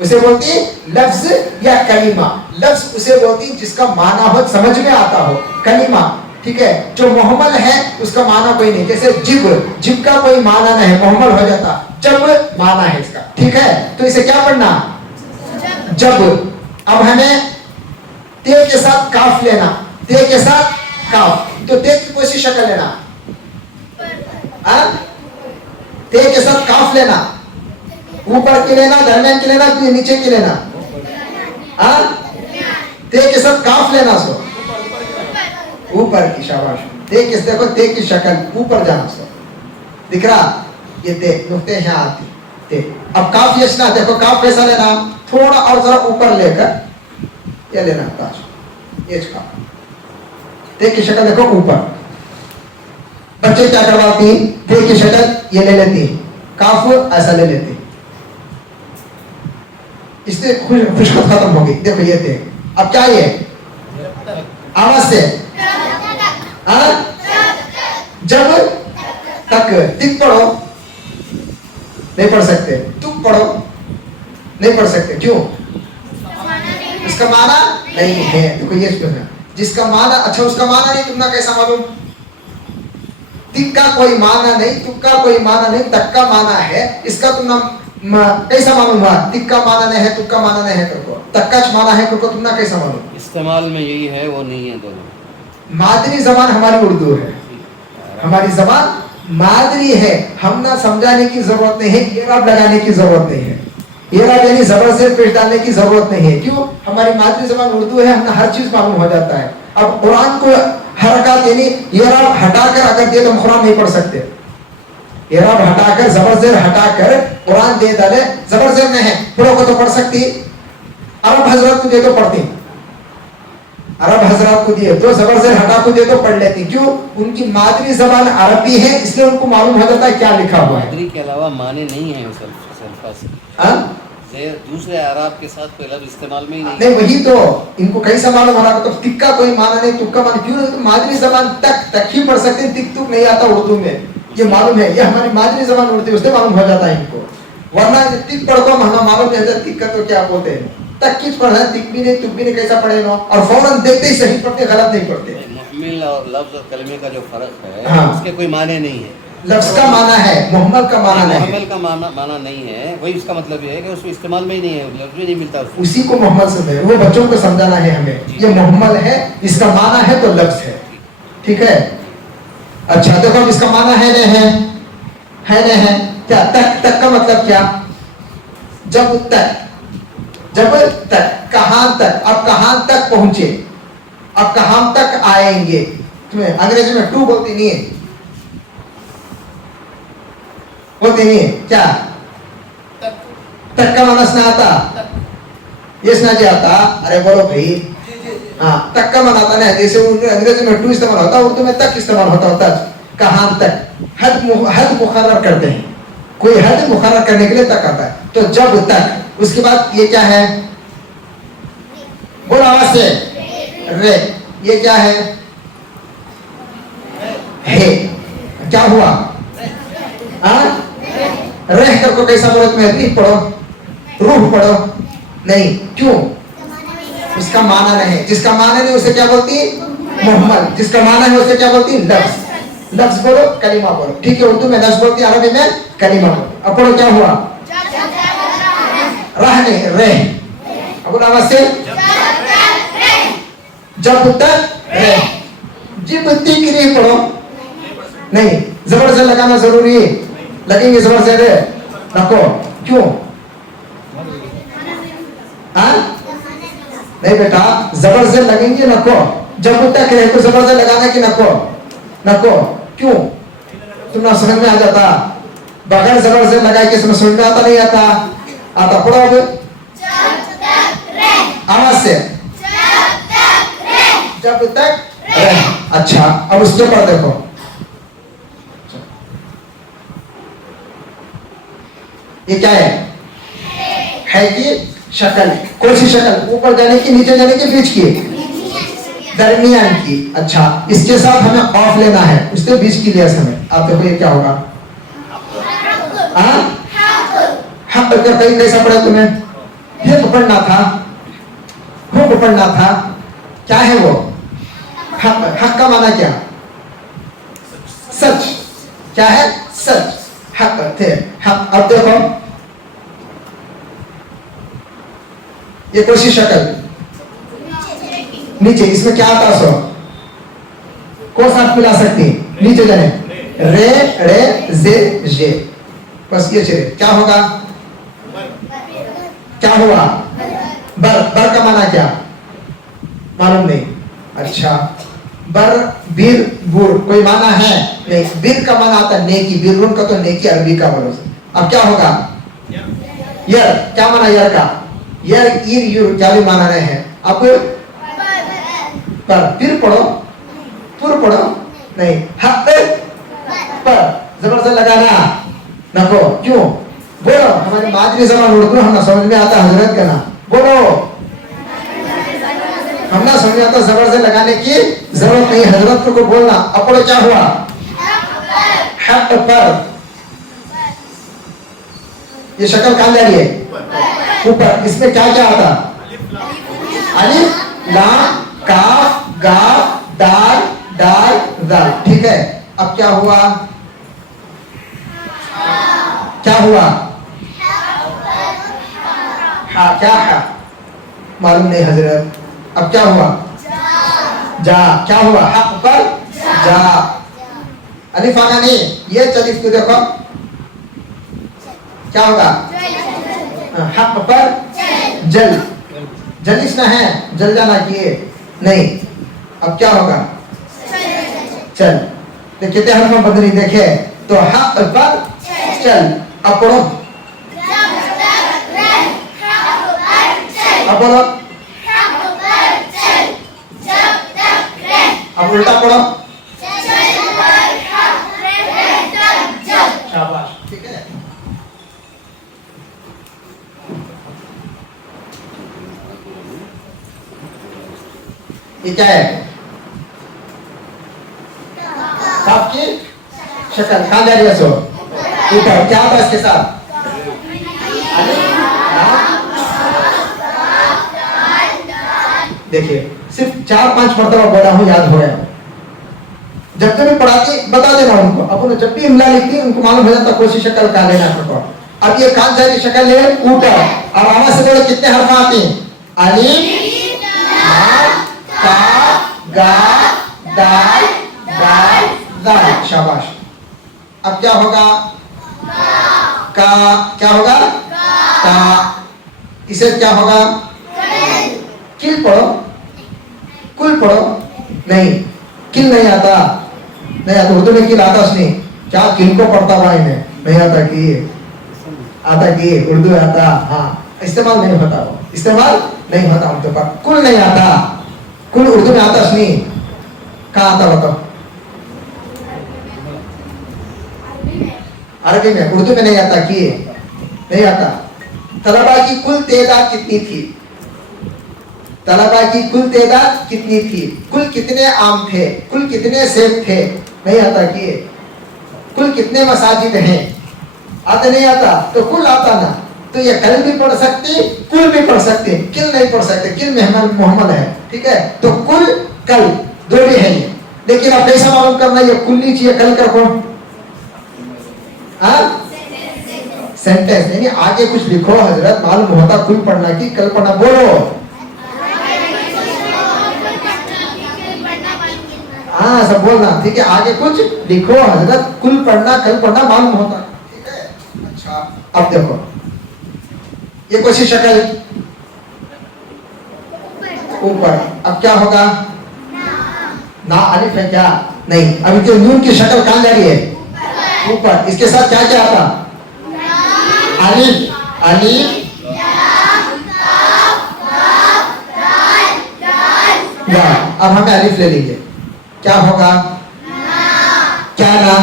उसे बोलती लफ्ज या कलीमा। लफ्ज उसे बोलती जिसका माना हो, समझ में आता हो। कलीमा, ठीक है। जो मुहम्मल है उसका माना कोई नहीं। जैसे जिब, जिब का कोई माना नहीं, मुहम्मल हो जाता। जब माना है इसका, ठीक है। तो इसे क्या पढ़ना? जब। अब हमें ते के साथ काफ लेना, ते के साथ काफ। तो ते की कोई सी शक्ल लेना? ते के साथ काफ लेना। ऊपर की लेना, दरमियान की लेना, नीचे की लेना? ते के साथ काफ लेना। सो ऊपर की, शाबाश। ते किस, देखो ते की शक्ल ऊपर जाना। सो दिख रहा? ये ते नुक्ते हैं आती ते। अब काफ यशना, देखो काफ कैसा लेना? थोड़ा और जरा ऊपर लेकर ये लेना ताश, ये का ते की शक्ल देखो ऊपर। बच्चे क्या करवाती? ते की शक्ल ये ले लेती, काफ ऐसा ले लेती, इससे खुशखत खत्म होगी। देखो ये ते। अब क्या ये आवाज से जब तक तिक पढ़ो, नहीं पढ़ सकते। तुम पढ़ो, नहीं पढ़ सकते। क्यों? उसका माना नहीं है। देखो ये सुनना, जिसका माना, अच्छा उसका माना नहीं, तुमने कैसा मालूम? तिक का कोई माना नहीं, तुक का कोई माना नहीं, तक का माना है। इसका तुमने कैसा मालूम हुआ? तिक का माना नहीं है, तुक का माना नहीं है, तक का माना है, तुमने कैसा मालूम? इस्तेमाल में यही है, वो नहीं है दोनों। मादरी जबान हमारी उर्दू है, हमारी जबान मादरी है। हम ना समझाने की जरूरत नहीं है, एराब लगाने की जरूरत नहीं है। एराब यानी जबर से पेश डालने की जरूरत नहीं है। क्यों? हमारी मादरी जबान उर्दू है, हमें हर चीज मालूम हो जाता है। अब कुरान को हरकत यानी एराब हटाकर अगर दे तो हम कुरान नहीं पढ़ सकते। एराब हटाकर, जबर जेर हटाकर कुरान दे डाले, जबर जेर नहीं है, पढ़ो को तो पढ़ सकती। अरब हजरत को दे तो पढ़ती, अरब हजरात को दिए तो जबर जेर हटा को दे तो पढ़ लेती। क्यों? उनकी मादरी जबान अरबी है, इसलिए उनको मालूम हो जाता है क्या लिखा हुआ है। मादरी के अलावा माने नहीं है उस दूसरे अरब के साथ कोई लफ्ज इस्तेमाल में ही नहीं। वही तो इनको कैसा मालूम हो रहा? तो तिक का कोई माना नहीं, तुक का माना। क्यों? तो मादरी जबान तक ही पढ़ सकते हैं, तिक तुक नहीं आता उर्दू में, ये मालूम है। ये हमारी मादरी जबान उर्दू है, उससे मालूम हो जाता है इनको। वरना तिक पढ़ को हमें मालूम नहीं होता तिक का तो क्या बोलते हैं। तक किस पढ़ा है, तिक भी नहीं, तुक भी नहीं, कैसा पढ़े ना? और फौरन देखते ही सही पढ़ते, गलत नहीं पढ़ते। मुहम्मिल और लफ्ज और कलमे का जो फर्क है, हाँ। उसके कोई माने नहीं है। लफ्ज का माना है, मुहम्मल का माना नहीं है। मुहम्मिल का माना नहीं है, वही उसका मतलब ये है कि उसको इस्तेमाल में ही नहीं है, लफ्ज भी नहीं मिलता उसको। उसी को मुहम्मल से वो बच्चों को समझाना है हमें। ये मुहम्मल है, इसका माना है तो लफ्ज है, ठीक है। अच्छा देखो, अब इसका माना है नहीं है क्या? तक का मतलब क्या? जब तक कहां तक? अब कहां तक पहुंचे, अब कहां तक आएंगे? तुम्हें अंग्रेजी में टू बोलती नहीं है, बोलती नहीं है क्या? तक का माना सुना आता? ये सुना जी आता? अरे बोलो भाई। हाँ, तक का माना आता ना, जैसे अंग्रेजी में टू इस्तेमाल होता है, उर्दू में तक इस्तेमाल होता है। कहां तक? हद मुकर्रर करते हैं, कोई हद मुकर्रर करने के लिए तक आता है। तो जब तक, उसके बाद ये क्या है? बोलो आवाज से, रे। ये क्या है? क्या हुआ? रह कर को कैसा बोले? तुम्हें रीह पढ़ो, रूह पढ़ो नहीं। क्यों? उसका माना नहीं। जिसका माना नहीं उसे क्या बोलती? मुहम्मल। जिसका माना है उसे क्या बोलती? लफ्ज। लफ्ज बोलो, कलीमा बोलो, ठीक है। उर्दू में लफ्ज बोलती है, अरबी में कलीमा बोलो। अब पढ़ो, क्या हुआ? रहने रह। अब बोला आवाज से, जब तक रह। जिब तक नहीं पढ़ो, नहीं जबर से लगाना जरूरी है, लगेंगे जबर से रे नको, क्यों? हाँ नहीं बेटा, जबर से लगेंगे नको, जब तक रहे तो जबर से लगाना कि नको? नको, क्यों? तुमने समझ में आ जाता, बगैर जबर से लगाए कि समझ में आता नहीं आता? आता, पढ़ो अब आवाज से, जब तक रहे। अच्छा, अब उसके ऊपर देखो, ये क्या है कि शक्ल, कौन सी शक्ल? ऊपर जाने की, नीचे जाने की, बीच की, दरमियान की। अच्छा, इसके साथ हमें ऑफ लेना है, उसके बीच की लिया समय। आप देखो ये क्या होगा? हक का कहीं कैसा पढ़ा तुम्हें? ये पकड़ना था, वो पकड़ना था, क्या है वो? हक। हक का माना क्या? सच। क्या है? सच। हक थे, हक। अब देखो ये कौन सी शक्ल? नीचे, इसमें क्या आता? सो कौन साथ मिला सकती? नीचे जाने, रे रे जे जे, बस ये चले। क्या होगा? क्या हुआ? बर। बर का माना क्या? मालूम नहीं। अच्छा, बर बीर बुर कोई माना है? नहीं। बीर का माना आता नेकी, बीरुन का तो नेकी अरबी का बोलो। अब क्या होगा? यर। क्या माना यर का? यर ईर यूर क्या भी माना रहे हैं अब? पर फिर पढ़ो, पुर पढ़ो, नहीं। हक पर जबर से लगाना नको, क्यों? बोलो, हमारी मादरी जबान उर्दू, हम ना समझ में आता हजरत का ना बोलो, हम ना समझ में आता, जबर से लगाने की जरूरत नहीं, हजरत को बोलना। अब बोलो क्या हुआ? हक पर। ये शक्ल कहां जा रही है? ऊपर। इसमें क्या क्या आता? अलिफ लाम काफ गाफ दाल दाल दाल, ठीक है। अब क्या हुआ? क्या हुआ? हा। क्या है? मालूम नहीं हजरत। अब क्या हुआ? जा। क्या हुआ? हक पर जा। अलिफ आना नहीं, ये चलिफ को देखो, क्या होगा? हक पर जल। जलिस ना है, जल जाना किए नहीं। अब क्या होगा? चल। तो कितने हर्फ में बदली देखे तो हक पर चल। अब पढ़ो, अब बोलो, अब उल्टा पढ़ो। शाबाश, ठीक है। ये क्या है? आपकी शक्ल कहां जा रही है? सो ऊपर। क्या होता है इसके साथ? देखिए, सिर्फ 4-5 मरतबा बोला हूं, याद हो गया। जब भी पढ़ाती बता देना उनको, अब उन्हें जब भी इमला लिखती उनको मालूम हो जाता कौन सी शक्ल कहां लेना है। अब ये कान जारी शक्ल ले ऊपर। अब आवाज से बोले कितने हर्फ आते हैं? अलिफ लाम काफ गाफ दाल दाल दाल। शाबाश। अब क्या होगा? का। क्या होगा? का। इसे क्या होगा? किल पढ़ो, कुल पढ़ो, नहीं किल नहीं आता, नहीं आता। उर्दू में किल आता नहीं, क्या किल को पढ़ता भाई ने नहीं आता कि आता कि उर्दू आता, हाँ इस्तेमाल नहीं होता, वो इस्तेमाल नहीं होता उनके पास। कुल नहीं आता, कुल उर्दू में आता नहीं, कहाँ आता बताओ? अरबी में, उर्दू में नहीं आता कि नहीं आता। तलबा की कुल तादाद कितनी थी? तलबा की कुल तादाद कितनी थी? कुल कितने आम थे? कुल कितने सेब थे? नहीं आता कि कुल कितने मसाजिद हैं? आता नहीं आता, तो कुल आता ना। तो ये कल भी पढ़ सकते, कुल भी पढ़ सकते, किल नहीं पढ़ सकते। किल मेहमान मोहम्मद है, ठीक है। तो कुल कल दो भी है ये, लेकिन आप कैसा मालूम करना ये कुल नहीं चाहिए कल कर कौन? सेंटेंस यानी आगे कुछ लिखो हजरत, मालूम होता कुल पढ़ना की कल पढ़ना, बोलो। हाँ सब बोलना, ठीक है। आगे कुछ लिखो हजरत, कुल पढ़ना कल पढ़ना मालूम होता, ठीक है। अच्छा अब देखो ये कौन सी शक्ल, ऊपर। अब क्या होगा, ना अलिफ है क्या, नहीं। अभी तो नून की शक्ल कहां जा रही है, ऊपर। इसके साथ क्या क्या आता, अलिफ, अलिफ वाह। अब हमें अलिफ ले लीजिए, क्या होगा, क्या ना,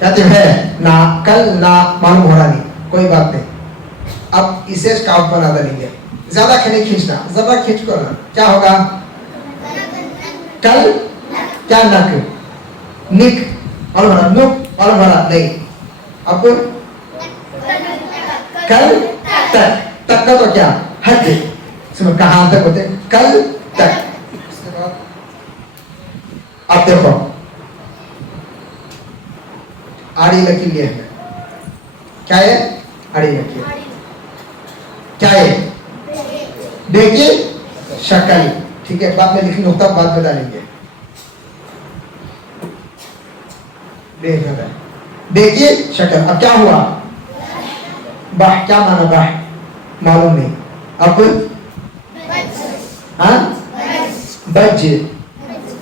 क्या है ना, कल ना मालूम हो रहा नहीं, कोई बात नहीं। अब इसे स्काफ बना देंगे, ज्यादा नहीं खींचना, जरा खींच कर ना, क्या होगा, कल क्या, नक, निक मालूम हो रहा, नुक मालूम हो रहा नहीं। अब कल तक, तक का तो क्या हद, इसमें कहां तक होते, कल तक। अब देखो आड़ी लकीर ये है, क्या है, आड़ी लकीर, क्या है, देखिए शक्ल, ठीक है। बाद में लिखी नुक्ता बाद में डालेंगे, देखिए शक्ल। अब क्या हुआ, बाह, क्या माना बाह, मालूम नहीं। अब हाँ बज,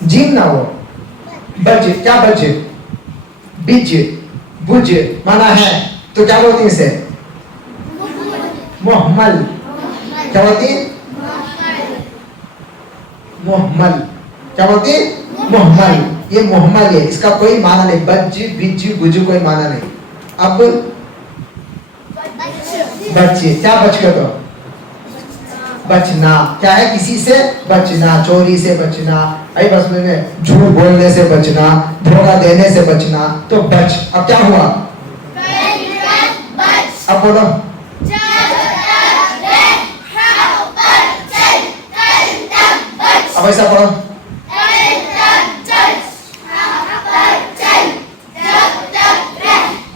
जीम ना हो, बज, क्या बज, बिज, बुज माना है, तो क्या बोलती है इसे, मोहम्मल, क्या बोलती है, मोहम्मल, क्या बोलती है, मोहम्मल। ये मोहम्मल है, इसका कोई माना नहीं, बज बिज बुज कोई माना नहीं। अब बच्चे, क्या बच कर दो, बचना, क्या है, किसी से बचना, चोरी से बचना, आई बस में झूठ बोलने से बचना, धोखा देने से बचना, तो बच। अब क्या हुआ, अब बोलो, अब ऐसा पढ़ो,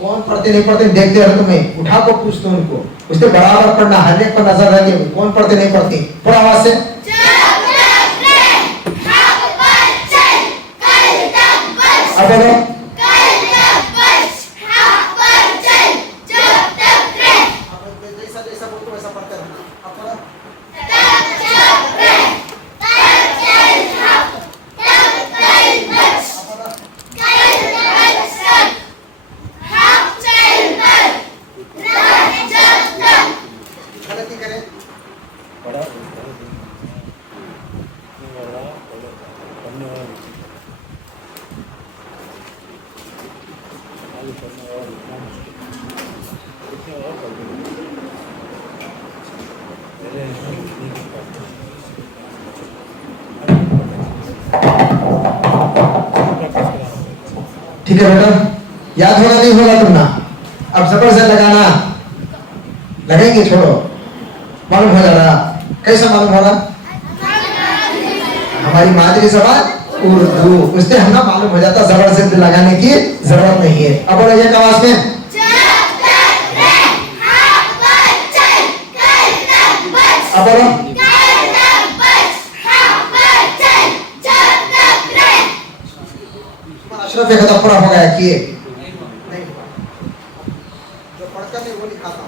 कौन पढ़ते नहीं पढ़ते देखते रहो, तुम्हें उठा को पूछते उनको, उससे बराबर पढ़ना, हर एक पर नजर रखे, कौन पढ़ते नहीं पढ़ते, थोड़ा आवाज से। अब बोलो, जैसा बोलते वैसा पढ़ते रहना। अब बोलो, गलती करें, ठीक है बेटा, याद होगा नहीं होगा तुमना, अब जबर से लगाना, लगेंगे छोड़ो, मालूम हो जा रहा, कैसा मालूम हो रहा, हमारी मादरी जबान उर्दू, उससे हम ना मालूम हो जाता, जबर से लगाने की जरूरत नहीं है। अब बोलो एक आवाज में, अब बोलो, अशरफ एक खत्म पूरा हो गया किए नहीं, जो पढ़कर नहीं वो लिखाता।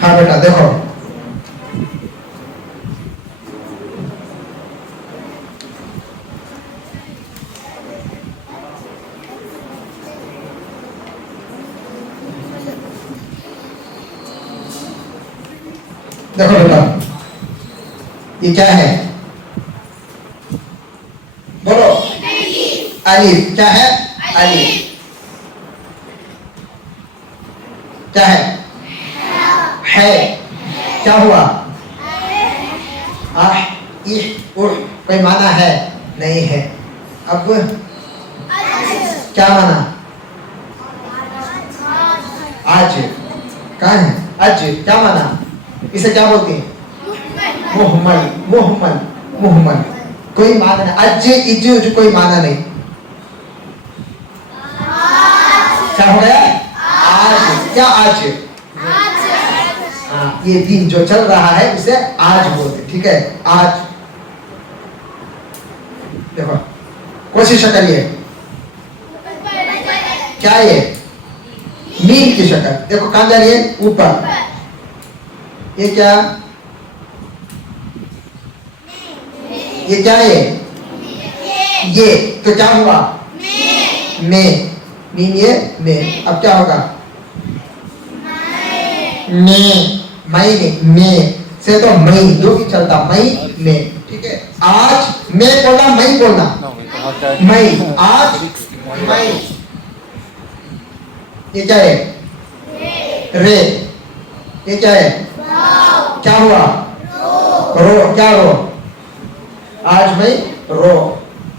हाँ बेटा देखो, देखो बेटा ये क्या है, बोलो, अलिफ, क्या है, अलिफ, क्या है, क्या हुआ, इह उह कोई माना है नहीं है। अब क्या माना, आज, कहाँ है, आज क्या माना, इसे क्या बोलते हैं? मुहम्मल, मुहम्मल, मुहम्मल। कोई माना नहीं, अज इज उज कोई माना नहीं। क्या हो गया? आज। क्या आज? हाँ, ये दिन जो चल रहा है उसे आज बोलते, ठीक है? आज। देखो कोशिश करिए, क्या ये? मीम की शक्ल। देखो कहां जा रही है? ऊपर। ये क्या? ये क्या है? ये तो क्या हुआ? में। मीम ये में। अब क्या होगा? में। मई नहीं, में से तो मई दो की चलता, मई में, ठीक है? आज में बोलना, मई बोलना, मई। आज मई। ये क्या है? रे। ये क्या है? क्या हुआ? रो। क्या रो? आज मैं रो,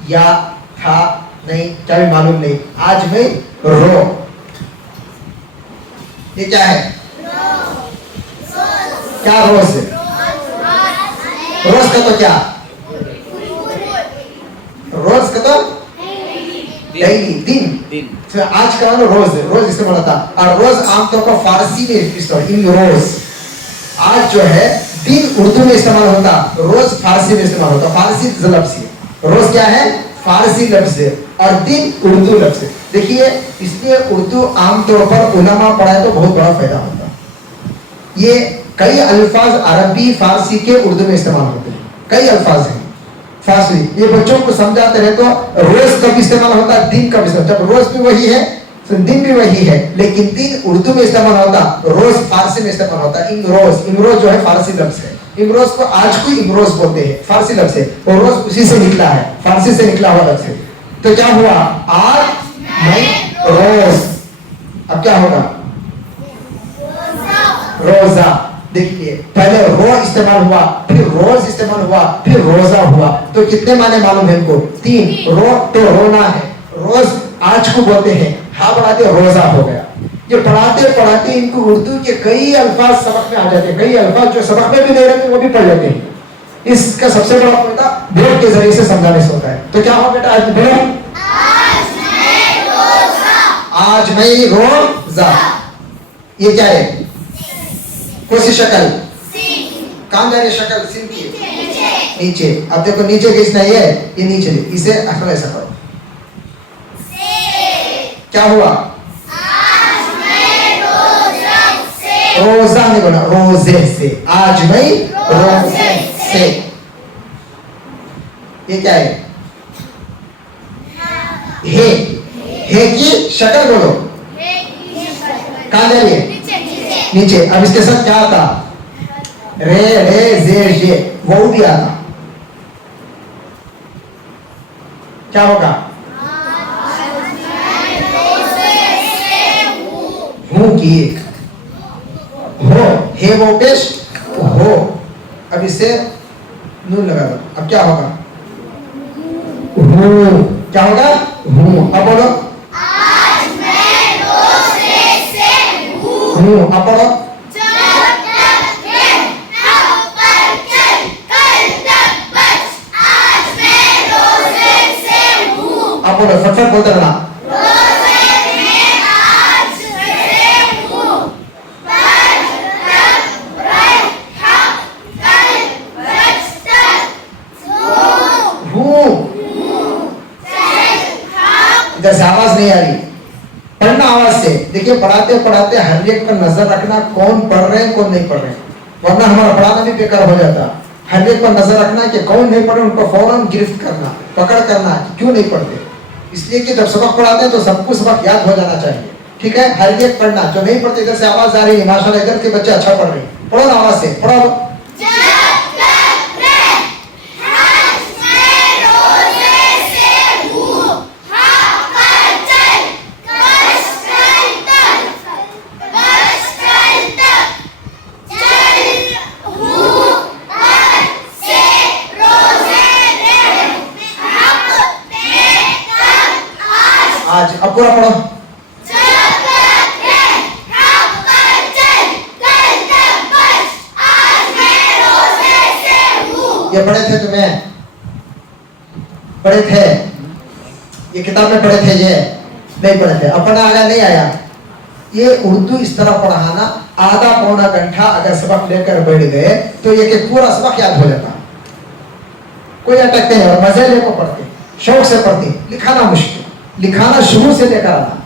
या था नहीं, क्या भी मालूम नहीं, आज मैं रो। ये क्या है? क्या रोज? रोज का तो क्या? रोज का तो डेली, दिन। तो आज का मतलब रोज, रोज इस्तेमाल होता। और रोज आमतौर पर फारसी में इस्तेमाल, इन रोज। आज जो है दिन उर्दू में इस्तेमाल होता, रोज फारसी में इस्तेमाल होता। फारसी लफ्ज है, रोज क्या है? फारसी लफ्ज है, और दिन उर्दू लफ्ज है। देखिए, इसलिए उर्दू आमतौर पर उलमा पढ़ाए तो बहुत बड़ा फायदा होता। ये कई अल्फाज अरबी फारसी के उर्दू में इस्तेमाल होते हैं, कई अल्फाज हैं फारसी। ये बच्चों को समझाते रहे तो रोज कब इस्तेमाल होता है, दिन कब इस्तेमाल। जब रोज भी वही है तो दिन भी वही है, लेकिन दिन उर्दू में इस्तेमाल होता, रोज फारसी में इस्तेमाल होता। इमरोज, इमरोज जो है फारसी लफ्ज है। इमरोज को आज को इमरोज बोलते हैं, फारसी लफ्ज है, और रोज उसी से निकला है, फारसी से निकला हुआ लफ्ज है। तो क्या हुआ? आज मैं रोज। अब क्या होगा? रोजा। देखिए, पहले रो इस्तेमाल हुआ, फिर रोज इस्तेमाल हुआ, फिर रोजा हुआ। तो कितने माने मालूम है इनको? 3। रो तो रोना है, रोज आज को बोलते हैं, हा बढ़ाते रोजा हो गया। ये पढ़ाते पढ़ाते इनको उर्दू के कई अल्फाज सबक में आ जाते हैं, कई अल्फाज जो सबक में भी दे रहे थे वो भी पढ़ लेते हैं। इसका सबसे बड़ा फायदा बोर्ड के जरिए से समझाने से होता है। तो क्या हो बेटा? आज बोलो, आज मैं रोजा। ये क्या है? कौन सी शक्ल? कहां जा रही है शक्ल? सिन की नीचे। अब देखो नीचे खींचना, ये नीचे, इसे ऐसा करो। क्या हुआ? रोजा नहीं बोला, रोजे से। आज मैं रोजे से। ये क्या है? हे की शक्ल बोलो। कहां जा रही है? नीचे। अब इसके साथ क्या आता? रे रे जे जे, वो भी आता। क्या होगा? हूं की हो, हे वो पेश हो। अब इसे नून लगा दो। अब क्या होगा? हूं। क्या होगा? हूं। अब बोलो, आज मैं रोजे से हूं। अब बोलो, जब तक है हम पर चल, कल तक बच, आज मैं रोजे से हूं। अब बोलो, फटफट बोलते रहना। रोजे में आज से हूं, पर तब रह हम कल बच तक हूं। इधर से आवाज नहीं आ रही, पढ़ना आवाज से। देखिए, पढ़ाते पढ़ाते हर एक पर नजर रखना, कौन पढ़ रहे हैं कौन नहीं पढ़ रहे हैं, वरना हमारा पढ़ाना भी बेकार हो जाता। हर एक पर नजर रखना कि कौन नहीं पढ़ रहे, उनको फौरन गिरफ्त करना, पकड़ करना, क्यों नहीं पढ़ते। इसलिए कि जब सबक पढ़ाते हैं तो सबको सबक याद हो जाना चाहिए, ठीक है? हर एक पढ़ना, जो नहीं पढ़ते इधर से आवाज आ रही है, माशाल्लाह इधर के बच्चे अच्छा पढ़ रहे हैं, पढ़ो ना आवाज से, पढ़ो। आज अब पूरा पढ़ो। जब तक है हम पर चल, कल तक बच, आज ये पढ़े थे तुम्हें, पढ़े थे ये किताब में पढ़े थे, ये नहीं पढ़े थे, अपना आया नहीं आया। ये उर्दू इस तरह पढ़ाना, आधा पौना घंटा अगर सबक लेकर बैठ गए तो ये पूरा सबक याद हो जाता। कोई अटकते हैं और मजे लेकर पढ़ते, शौक से पढ़ते। लिखाना मुश्किल, लिखाना शुरू से लेकर आना।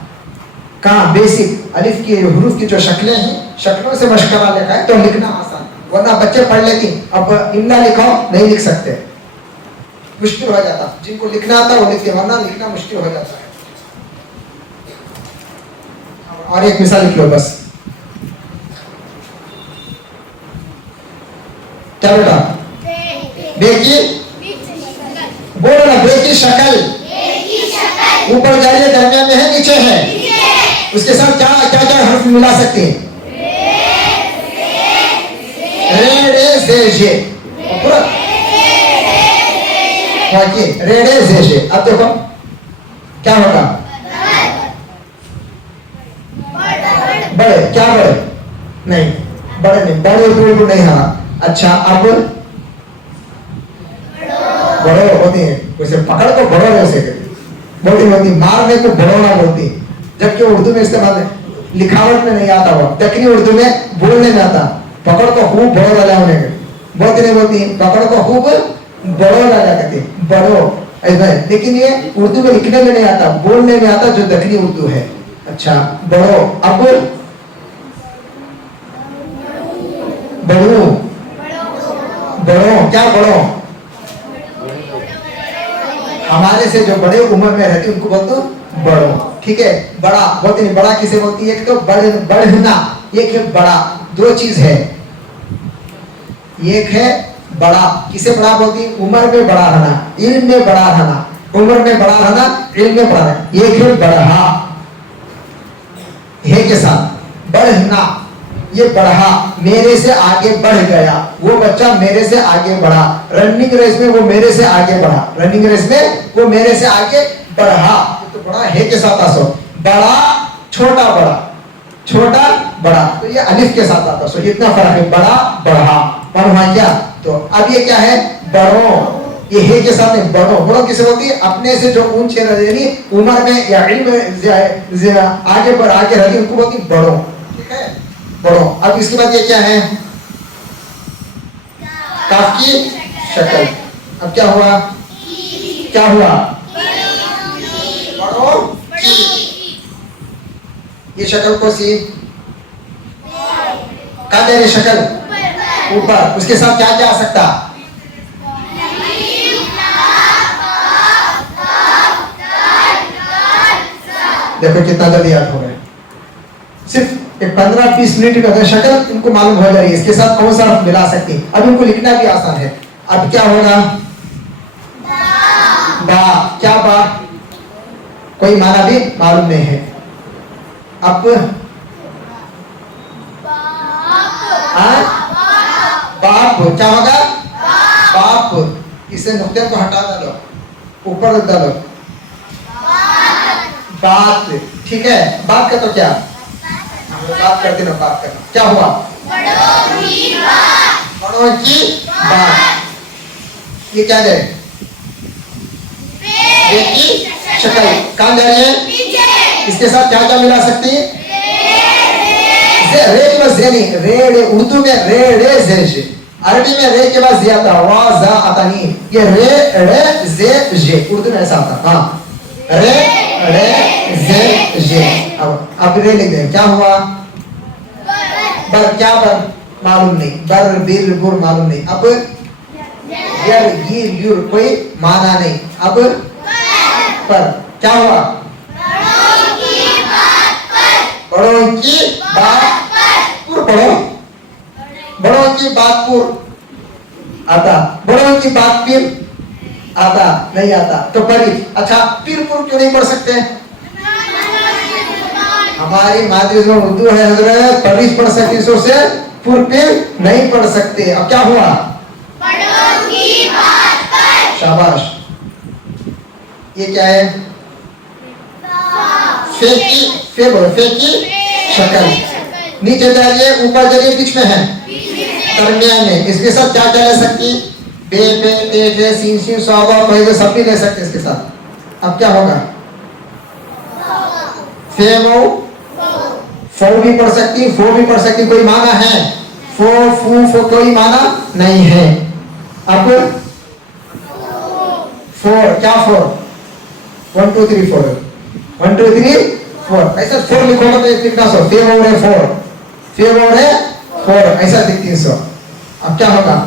कहाँ बेसिक अलिफ की हुरूफ की जो शक्लें हैं, शक्लों से मशकरा लिखा है तो लिखना आसान, वरना बच्चे पढ़ लेती। अब इमला लिखाओ, नहीं लिख सकते, मुश्किल हो जाता। जिनको लिखना आता वो लिखते, वरना लिखना मुश्किल हो जाता है। और एक मिसाल लिख लो बस। क्या बेटा? बेकी, बोलो ना, बेकी शक्ल। ऊपर जाइए, दरमियान में है, नीचे है, उसके साथ क्या क्या क्या हर्फ मिला सकते हैं? रे रे जे जे, पूरा रे रे जे जे। अब देखो क्या होगा? बड़े, क्या बड़े? नहीं, बड़े नहीं, बड़े बिल्कुल नहीं। हाँ अच्छा, अब बड़े होती है, वैसे पकड़ को बड़ो वैसे बोलती होती, मारने को बड़ोना बोलती, जबकि उर्दू में इस्तेमाल लिखावट में नहीं आता, वो दक्षिणी उर्दू में बोलने में आता। पकड़ को खूब बड़ो लगा होने के बोलती नहीं बोलती, पकड़ को खूब बड़ो लगा कहती, बड़ो ऐसा। लेकिन ये उर्दू में लिखने में नहीं आता, बोलने में आता, जो दक्षिणी उर्दू है। अच्छा, बड़ो, अब बड़ो, बड़ो, क्या बड़ो? हमारे से जो बड़े उम्र में रहते उनको बोलते बड़ो, ठीक है। बड़ा बोलते नहीं, बड़ा किसे बोलती है? एक तो बढ़ना, एक है बड़ा, दो चीज है। एक है बड़ा, किसे बड़ा बोलती? उम्र में बड़ा रहना, इल्म में बड़ा रहना, उम्र में बड़ा रहना, इल्म में बड़ा रहना। एक है बढ़ा, हे के साथ बढ़ना, ये बढ़ा, मेरे से आगे बढ़ गया, वो बच्चा मेरे से आगे बढ़ा। रनिंग रेस में वो मेरे से आगे बढ़ा, रनिंग रेस में वो मेरे से आगे बढ़ा, तो बड़ा है के साथ आसो। बड़ा, छोटा, बड़ा, छोटा, बड़ा, तो ये अलिफ के साथ आता। सो इतना फर्क है, बड़ा, बढ़ा, पढ़ा क्या? तो अब ये क्या है? बड़ो, ये है के साथ में बड़ो। बड़ो किसे बोलती है? अपने से जो ऊंचे यानी उम्र में या इल्म में आगे बढ़ आगे रहती उनको बोलती बड़ो, ठीक है, बड़ो। अब इसके बाद ये क्या है? काफ की शक्ल। अब क्या हुआ? क्या हुआ? बड़ो की। ये शक्ल को सी कहा जाए, शक्ल ऊपर, उसके साथ क्या क्या आ सकता? देखो कितना जल्दी याद हो गया। सिर्फ 15-20 मिनट में अगर शक्ल इनको मालूम हो जा रही है, इसके साथ कौन सा हर्फ मिला सकती है। अब इनको लिखना भी आसान है। अब क्या होगा? बा, क्या बा? कोई माना भी मालूम नहीं है। अब बाप, क्या होगा? बाप, इसे नुक्ते को हटा डालो, ऊपर रख डालो। बात, ठीक है। बात का तो क्या? बात करते ना, बात करना। क्या हुआ? बड़ों की बात। ये क्या जाए? बेकी शक्ल। कहाँ जा रही है? इसके साथ क्या क्या मिला सकती है? रे के बाद जे नहीं, रे रे उर्दू में रे रे जे जे, अरबी में रे के बाद जे आता, वा जा आता नहीं। ये रे रे जे जे उर्दू में ऐसा आता। हाँ, रे रे जे जे। अब रे लिख दें, क्या हुआ? बर, क्या बर? मालूम नहीं, बर बिर बुर मालूम नहीं। अब यर गिर युर कोई माना नहीं। अब पर, क्या हुआ? बड़ों की बात पुर पढ़ो, बड़ों की बात पुर आता, बड़ों की बात पीर आता नहीं आता, तो परी। अच्छा, पीर पुर क्यों नहीं पढ़ सकते? हमारी मातृभाषा उर्दू है हजरत, परीफ पढ़ सकते, से पुर पीर नहीं पढ़ सकते। अब क्या हुआ? बड़ों की बात पर। शाबाश। ये क्या है? फेकी, फे बोलो, फेकी शक्ल। नीचे जाइए, ऊपर जाइए, बीच में है, दरमियान में। इसके साथ क्या क्या ले सकती? बे पे ते टे सीन सीन सौवा पहले सब भी ले सकते इसके साथ। अब क्या होगा? फे वो फो भी पढ़ सकती, फो भी पढ़ सकती, कोई माना है? फो फू फो कोई माना नहीं है। अब फोर, क्या फोर? 1 2 3 4, 1 2 3 4, ऐसा फोर लिखोगे तो लिखना सो फेवर है फोर, फेवर है फोर, ऐसा लिख 300। अब क्या होगा?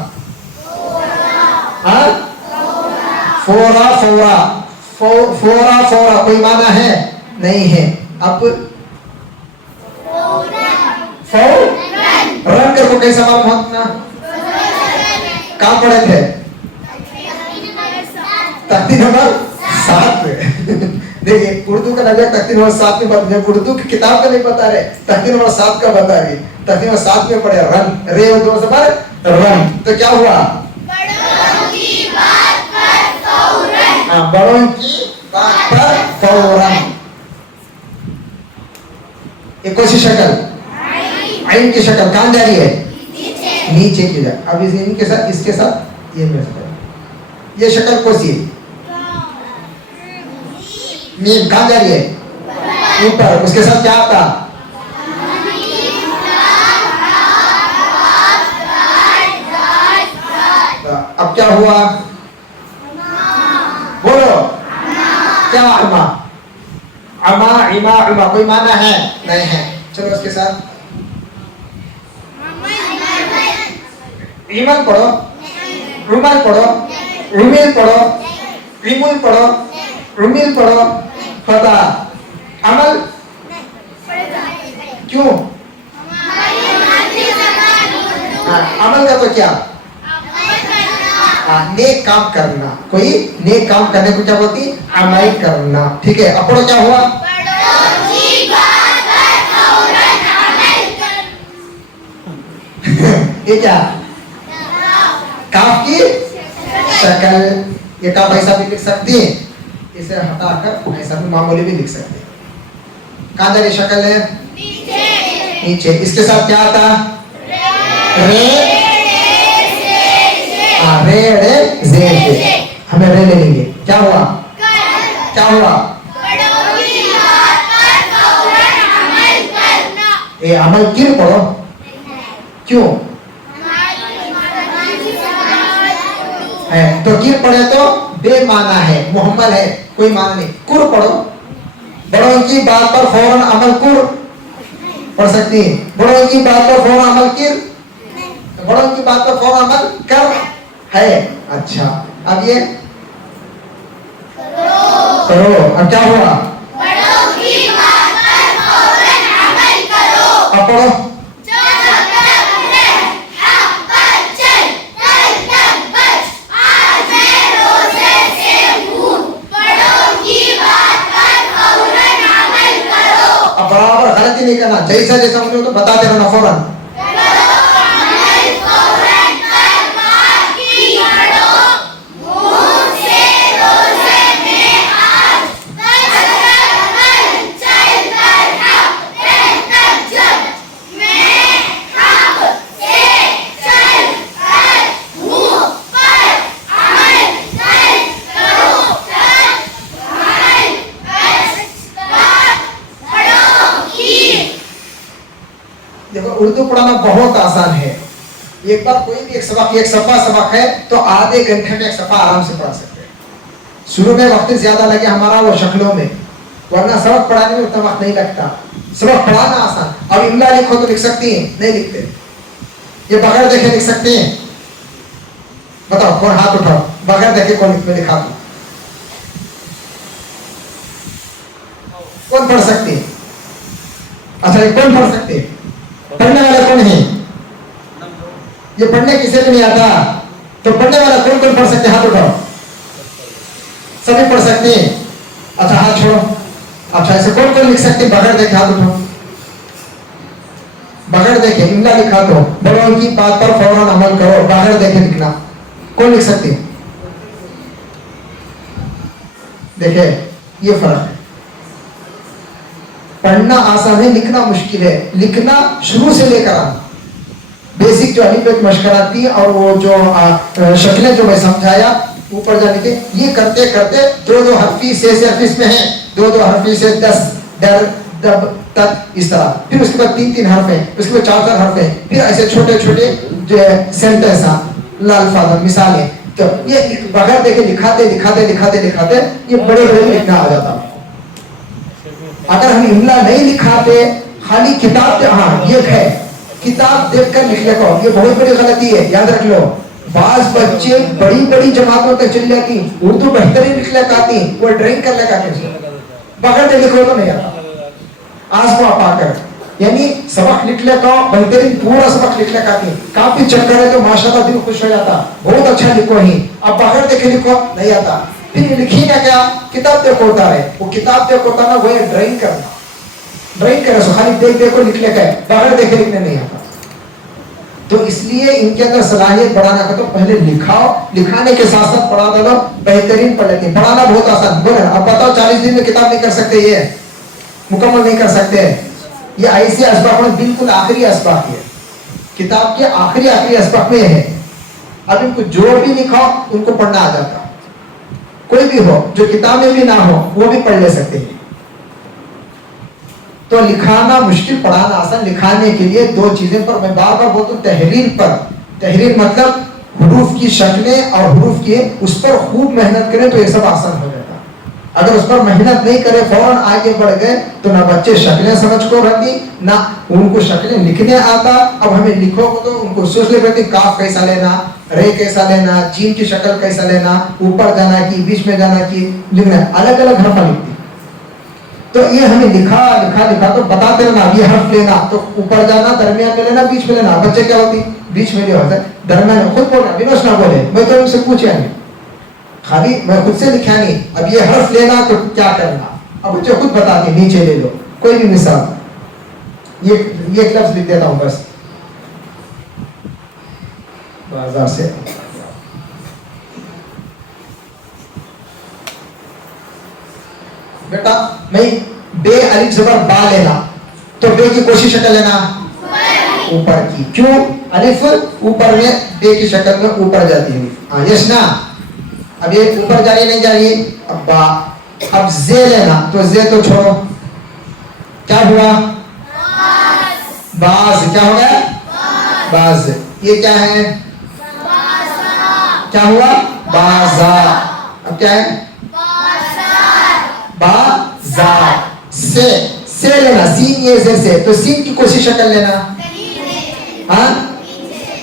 हाँ, फोरा फोरा, फोरा फोरा कोई माना है नहीं है। अब फोर रन करको कैसा मालूम होता? कहाँ पढ़े थे? तख्ती नंबर 7 में। देखिए उर्दू का नजर तख्ती नंबर 7 में बता, उर्दू की किताब का नहीं बता रहे, तख्ती नंबर 7 का बता रही। तख्ती नंबर 7 में पढ़े रन, रे और दो जबर रन। तो क्या हुआ? बड़ों की बात पर फौरन। हाँ, बड़ों की बात पर फौरन। एक कौन सी शक्ल? आइन की शक्ल कहाँ जा रही है? नीचे की जा। अब इनके साथ, इसके साथ ये मिल सकता है। ये शक्ल कौन सी है? मीम कहाँ जा रही है? ऊपर। उसके साथ क्या आता? अब क्या हुआ? बोलो क्या? अमा, अमा इमा उमा कोई माना है नहीं है। चलो उसके साथ ईमान पढ़ो, रुमाल पढ़ो, रुमिल पढ़ो, रिमुल पढ़ो, रुमिल पढ़ो, फता अमल क्यों? अमल का तो क्या? नेक काम करना। कोई नेक काम करने को क्या बोलती? अमल करना। ठीक है, अब पढ़ो क्या हुआ? ये क्या? काफ की शक्ल। ये काफ ऐसा भी लिख सकती है, इसे हटाकर ऐसा भी मामूली भी लिख सकते हैं। कहाँ जा रही शक्ल है? नीचे। इसके साथ क्या आता? रे रे रे जे जे। हमें रे ले लेंगे। क्या हुआ? क्या हुआ? ये अमल क्यों पढ़ो? क्यों है? तो किर पढ़े तो बेमाना है, मोहम्मद है, कोई माना नहीं। कुर पढ़ो, बड़ों की बात पर फौरन अमल कुर पढ़ सकती है। बड़ों की बात पर फौरन अमल किर, बड़ों की बात पर फौरन अमल कर है। अच्छा, अब ये करो। अब क्या हुआ? बड़ों की बात पर फौरन अमल करो। अब पढ़ो। बराबर गलती नहीं करना, जैसा जैसा मुझे तो बताते रहना फौरन। देखो उर्दू पढ़ाना बहुत आसान है। एक बार कोई भी एक सबक है तो आधे घंटे में एक सफा आराम से पढ़ा सकते हैं। शुरू में वक्त ज्यादा लगे हमारा वो शक्लों में, वरना सबक पढ़ाने में उतना वक्त नहीं लगता। सबक पढ़ाना आसान। अब इमला लिखो तो लिख सकती हैं? नहीं लिखते। ये बगैर देखे लिख सकते हैं? बताओ कौन हाथ उठाओ, बगैर देखे कौन लिखा दो? कौन पढ़ सकते हैं? अच्छा, ये कौन पढ़ सकते हैं? पढ़ने वाला कौन है? ये पढ़ने किसे भी नहीं आता, तो पढ़ने वाला कौन कौन पढ़ सकते? हाथ उठाओ। सभी पढ़ सकते हैं। अच्छा हाथ छोड़ो। अच्छा, ऐसे कौन कौन लिख सकते? बगैर देखे हाथ उठाओ। बगैर देखे इमला लिखा दो, बड़ों की बात पर फौरन अमल करो, बगैर देखे लिखना। कौन लिख सकते? देखे ये फर्क है। पढ़ना आसान है, लिखना मुश्किल है। लिखना शुरू से लेकर आना, बेसिक जो अलिफ बेत मशकरात थी और वो जो शक्लें जो मैं समझाया ऊपर जाने के, ये करते करते दो हरफी से हरफी में है, दो हरफी से 10 दर दब तक इस तरह, फिर उसके बाद 3 हरफ है, उसके बाद 4 हरफ है, फिर ऐसे छोटे छोटे जो सेंटेंस अल्फाज मिसालें, तो ये बगैर देखे लिखाते लिखाते लिखाते लिखाते ये बड़े बड़े लिखना आ जाता। अगर हम इमला नहीं लिखाते, खाली किताब, हाँ ये है किताब देखकर लिख लेगा, ये बहुत बड़ी गलती है, याद रख लो। बाज बच्चे बड़ी बड़ी जमातों तक चली जाती, उर्दू बेहतरीन लिख ले आती, वो ड्राइंग कर लेगा, बगैर लिखो तो नहीं आता। आजमा पाकर यानी सबक लिख लेता, बेहतरीन पूरा सबक लिख लेता थी, काफी चक्कर है तो माशाल्लाह दिल खुश हो जाता, बहुत अच्छा लिखो ही। अब बगैर देखे लिखो नहीं आता, फिर लिखी ना क्या, किताब देखो होता है, वो किताब देखो होता ना, वो ड्राइंग करना, ड्राइंग करे सो खाली देख देखो लिख लेगा, बगैर देखे लिखने नहीं आता। तो इसलिए इनके अंदर सलाहियत बढ़ाना का तो पहले लिखाओ, लिखाने के साथ साथ पढ़ा दो, बेहतरीन पढ़ लेते हैं। पढ़ाना बहुत आसान, बोले अब बताओ 40 दिन में किताब नहीं कर सकते, ये मुकम्मल नहीं कर सकते, ये ऐसे असबाब में बिल्कुल आखिरी असबाब है, किताब के आखिरी असबाब में है। अब इनको जो भी लिखाओ उनको पढ़ना आ जाता, कोई भी हो जो किताब में भी ना हो वो भी पढ़ ले सकते हैं। तो लिखाना मुश्किल, पढ़ाना आसान। लिखाने के लिए 2 चीजें पर मैं बार बार बोलता हूँ, तहरीर पर, तहरीर मतलब हुरूफ की शक्लें और हुरूफ की, उस पर खूब मेहनत करें तो ये सब आसान हो जाता। अगर उस पर मेहनत नहीं करे, फौरन आगे बढ़ गए तो ना बच्चे शक्लें समझ को रहती, ना उनको शक्लें लिखने आता। अब हमें लिखो तो उनको सोच ले रहती, काफ कैसा लेना, रे कैसा लेना, जीन की शक्ल कैसा लेना, ऊपर जाना की बीच में जाना की, लिखना अलग अलग हरफ लिखती। तो ये हमें लिखा लिखा लिखा तो बताते रहना, ये हर्फ लेना तो ऊपर जाना, दरमियान में लेना, बीच में लेना। बच्चे क्या होती, बीच में नहीं होता, दरमियान में खुद बोलना, विनोश ना बोले, मैं तो उनसे पूछा नहीं, खाली मैं खुद से लिखा नहीं। अब ये हर्फ लेना तो क्या करना, अब बच्चे खुद बताते, नीचे ले लो कोई भी मिसाल, ये एक लफ्ज लिख देता हूं बस, बाजार से बेटा, मैं बे अलिफ जबर बा लेना, तो बे की कोशिश कर लेना ऊपर की, क्यों, अलिफ ऊपर में, बे की शक्ल में ऊपर जाती है। हाँ यस ना, अब ये ऊपर जा रही नहीं जा रही, अब बा, अब जे लेना, तो जे तो छोड़ो, क्या हुआ, बाज, क्या हो गया, बाज। ये क्या है, क्या हुआ, बाजार। अब क्या है, बाजार। से लेना, सीन ये से, तो सीन की कोशिश कर लेना, हाँ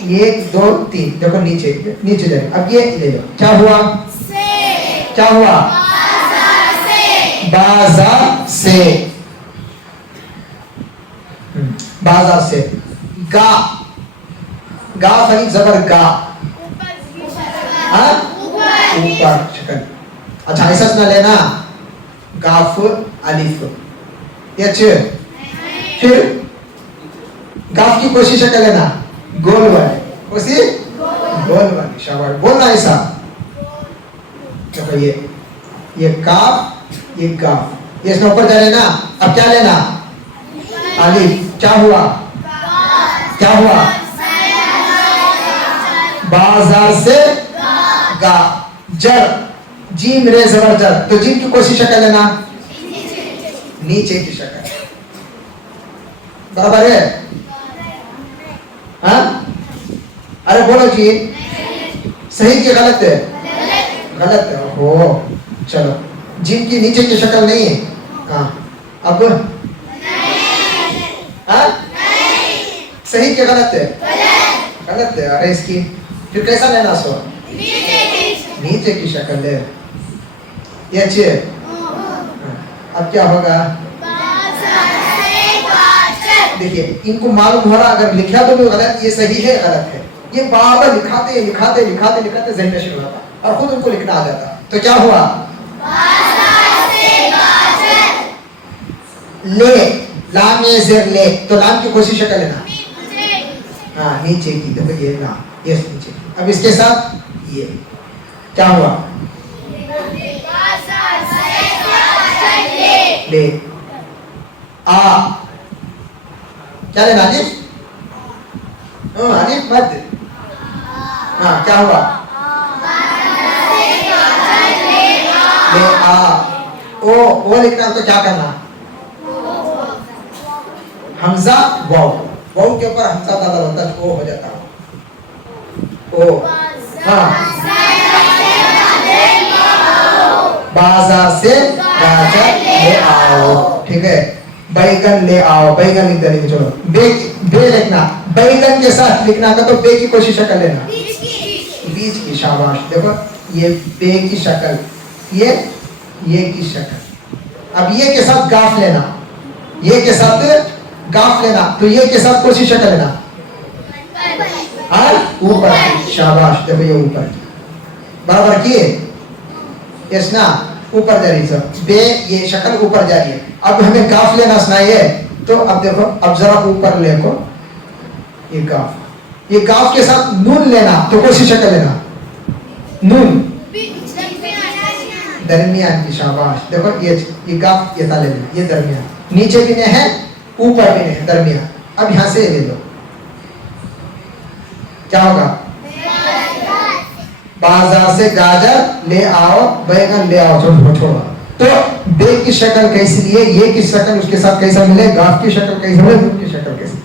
1 2 3, देखो नीचे नीचे जाए। अब ये ले लो, क्या हुआ, क्या हुआ, बाजार से, बाजार से। गा, गा फरीक जबर गा, हाँ ऊपर शक्ल। अच्छा ऐसा ना लेना, गाफ अलिफ, ये अच्छे, फिर गाफ की कोशिश कर लेना, गोल वाले, कोशिश गोल वाली, शाबाश, बोलना ऐसा। देखो ये काफ, ये गाफ, ये इसमें ऊपर जा लेना। अब क्या लेना, अलिफ, क्या हुआ, क्या हुआ, बाजार से गा, जर, जीम रे जबर जर, तो जीम की कोशिश कर लेना नीचे की शक्ल, बराबर है, हाँ? अरे बोलो जी, सही कि गलत है, गलत है, हो चलो, जीम की नीचे की शक्ल नहीं है, हाँ अब हाँ सही कि गलत है, गलत है। अरे इसकी फिर कैसा लेना, सो नीचे की शक्ल ले, ये अच्छी है। अब क्या होगा, देखिए इनको मालूम हो रहा, अगर लिखा तो भी गलत, ये सही है गलत है, ये बार बार लिखाते लिखाते लिखाते लिखाते ज़हन नशीन हो जाता और खुद उनको लिखना आ जाता। तो क्या हुआ, ले, लाम ये ज़ेर ले, तो लाम की कोशिश कर लेना, हाँ नीचे की, देखो ये ना, ये नीचे। अब इसके साथ ये क्या हुआ, ले, आ, क्या लेना जी, अलिफ मध्य। हाँ क्या हुआ? ले आ। ओ लिखना तो क्या करना? हमजा वाव, वाव के ऊपर हमजा दादा होता है, ओ हो जाता है ओ। हाँ बाजार से गाजर ले आओ, ठीक है। बैगन ले आओ, बैगन लिख देंगे। चलो बे लिखना, बैगन के साथ लिखना का तो बे की कोशिश कर लेना, बीच की। शाबाश। देखो ये बे की शक्ल, ये की शक्ल। अब ये के साथ गाफ लेना, ये के साथ गाफ लेना, तो ये के साथ कोशिश कर लेना ऊपर की। शाबाश। देखो ये ऊपर की बराबर किए, यस ना, ऊपर जा रही है बे, ये शक्ल ऊपर जा रही है। अब हमें गाफ लेना सुनाइए, तो अब देखो, अब जरा ऊपर लेको ये गाफ, ये गाफ के साथ नून लेना, तो कोशिश कर लेना नून दरमियान की। शाबाश। देखो ये गाफ ये ताले लेना, ये दरमियान, नीचे भी नहीं है ऊपर भी नहीं है, दरमियान। अब यहां से ले लो, क्या होगा? बाजार से गाजर ले आओ, बैगन ले आओ। छोड़ो। तो बे की शक्ल कैसी लिए, ये की शक्ल उसके साथ कैसा मिले, गाफ की शक्ल कैसी मिले, दूध की शक्ल कैसी।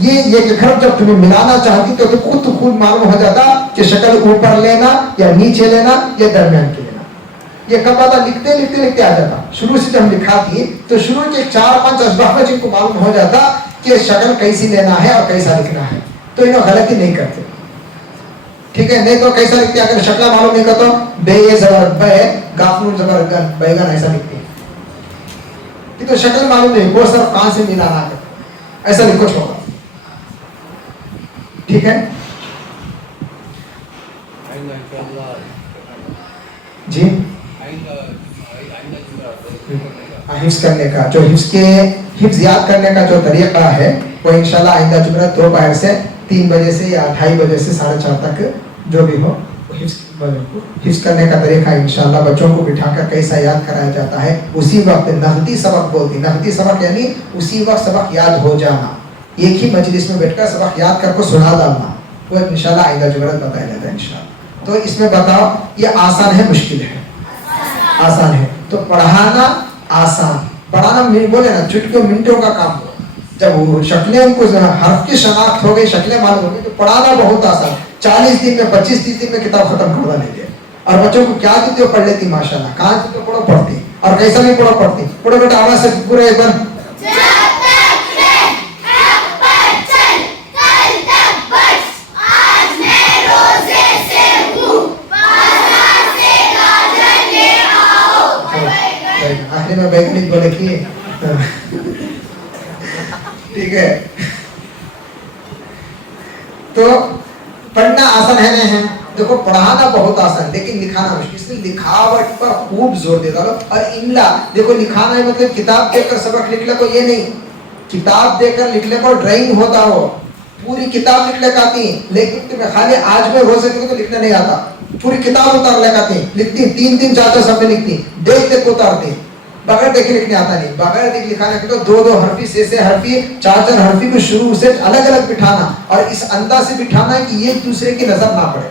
ये के खर्च जब तुम्हें मिलाना चाहती तो खुद मालूम हो जाता कि शक्ल ऊपर लेना या नीचे लेना या दरमियान की लेना। ये कब आता? लिखते आ जाता। शुरू से जब लिखा थी तो शुरू के 4-5 असबाब में जिनको मालूम हो जाता कि शक्ल कैसी लेना है और कैसा लिखना है, तो इन्हें गलती नहीं करते, ठीक है। नहीं तो कैसा लिखते, अगर शक्ल मालूम नहीं करता तो बे ये जबर बे, गाफ नून जबर गन, बैगन ऐसा लिखते हैं। तो शक्ल मालूम नहीं, वो सिर्फ कहां से मिलाना है, ऐसा लिखो छोड़ा, ठीक है जी। हिफ्ज करने का जो हिफ्ज याद करने का जो तरीका है वो इंशाल्लाह आइंदा जुमरा दोपहर से 3 बजे से या 2:30 बजे से 4:30 तक जो भी हो हिफ्ज करने का तरीका इंशाल्लाह बच्चों को बिठाकर कैसा याद कराया जाता है। उसी वक्त नगदी सबक बोलती, नगदी सबक यानी उसी वक्त सबक याद हो जाना, एक ही मजलिस में बैठकर सबक याद करके सुना डालना, वो इंशाल्लाह आइंदा जुमरा बताया जाता है इंशाल्लाह। तो इसमें बताओ ये आसान है मुश्किल है? आसान है। तो पढ़ाना आसान, पढ़ाना बोले ना चुटकियों मिनटों का काम हो। जब वो शक्लें उनको हर्फ की शनाख्त हो गई, शक्लें मालूम हो गई, तो पढ़ाना बहुत आसान। 40 दिन में 25-30 दिन में किताब खत्म कर लेंगे। और बच्चों को क्या देते हो पढ़ लेती माशाल्लाह, कहाँ देते हो पढ़ो पढ़ती, और कैसा भी पढ़ो पढ़ती। पढ़ो बेटा आवाज से पूरा एक बार। आखिर में वैज्ञानिक बोले कि ठीक है। तो पढ़ना आसान है नहीं है? देखो पढ़ाना बहुत आसान, लेकिन लिखाना मुश्किल, इसलिए लिखावट पर खूब जोर देता लो। और इमला देखो, लिखाना है मतलब किताब देखकर सबक लिख ले को ये नहीं, किताब देखकर लिख ले को ड्राइंग होता हो, पूरी किताब लिख ले आती, लेकिन तुम्हें खाली आज में रोज तो लिखना नहीं आता, पूरी किताब उतार ले आती, लिखती 3-3 4-4 शब्द लिखती, देख को उतारती, बगैर देखे लिखने आता नहीं। बगैर देख लिखाने के तो 2-2 हरफी, से हरफी, 4-4 हरफी को शुरू से अलग अलग बिठाना, और इस अंदाज से बिठाना है कि एक दूसरे की नजर ना पड़े,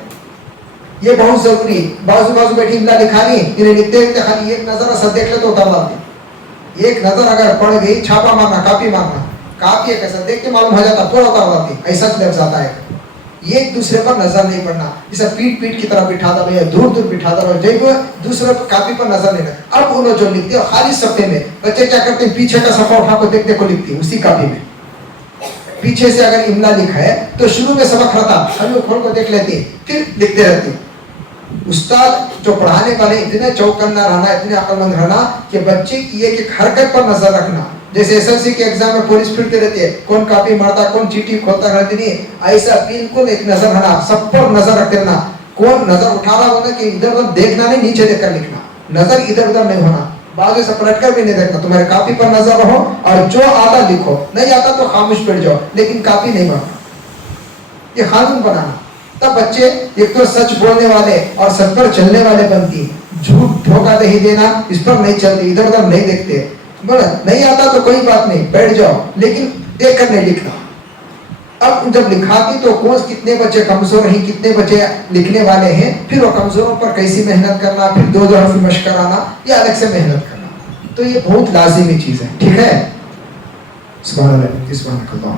ये बहुत जरूरी है। बाजू बैठी इमला लिखानी, इन्हें लिखते लिखते खाली एक नजर असर देख ले तो उतार डालती, एक नजर अगर पड़ गई, छापा मारना, कापी मारना, कापी एक ऐसा देख के मालूम हो जाता, पूरा उतार डालती, ऐसा लफ्ज आता है। एक दूसरे पर नजर नहीं पड़ना, जैसे पीठ की तरफ बिठा दो या दूर बिठा दो, जब दूसरे कापी पर नजर नहीं रखना। अब उन्होंने जो लिखते हो खाली सफ़े में, बच्चे क्या करते हैं, पीछे का सफ़ा उठा को देखते को लिखती है उसी कापी में। पीछे से अगर इमला लिखा है तो शुरू में सबक रहता, अभी खोल को देख लेती, फिर लिखते रहती। उस्ताद जो पढ़ाने वाले इतने चौकन्ना रहना, इतने अक्लमंद रहना कि बच्चे की एक हरकत पर नजर रखना। जैसे एसएलसी के एग्जाम में पुलिस फिरते रहती है, कौन कॉपी मारता, कौन चीटी खोलता रहती नहीं, ऐसा बिल्कुल एक नजर रहना, सब पर नजर रखते रहना। कौन नजर उठा रहा होगा कि इधर उधर देखना नहीं, नीचे देखकर लिखना, नजर इधर उधर नहीं होना, बाजू से पलट कर भी नहीं देखना, तुम्हारे कॉपी पर नजर रहो, और जो आता लिखो, नहीं आता तो खामोश बैठ जाओ, लेकिन कॉपी नहीं मारना, ये कानून बनाना। तब बच्चे एक तो सच बोलने वाले और सच पर चलने वाले बनती, झूठ धोखा नहीं देना, इस पर नहीं चलते, इधर उधर नहीं देखते। बोला नहीं आता तो कोई बात नहीं, बैठ जाओ, लेकिन देख कर नहीं लिखना, अब जब लिखाती तो कौन कितने बच्चे कमजोर हैं, कितने बच्चे लिखने वाले हैं, फिर वो कमजोरों पर कैसी मेहनत करना, फिर दो हर्फ मश्क कराना, या अलग से मेहनत करना, तो ये बहुत लाजिमी चीज है। ठीक है, सुभान अल्लाह, सुभान अल्लाह,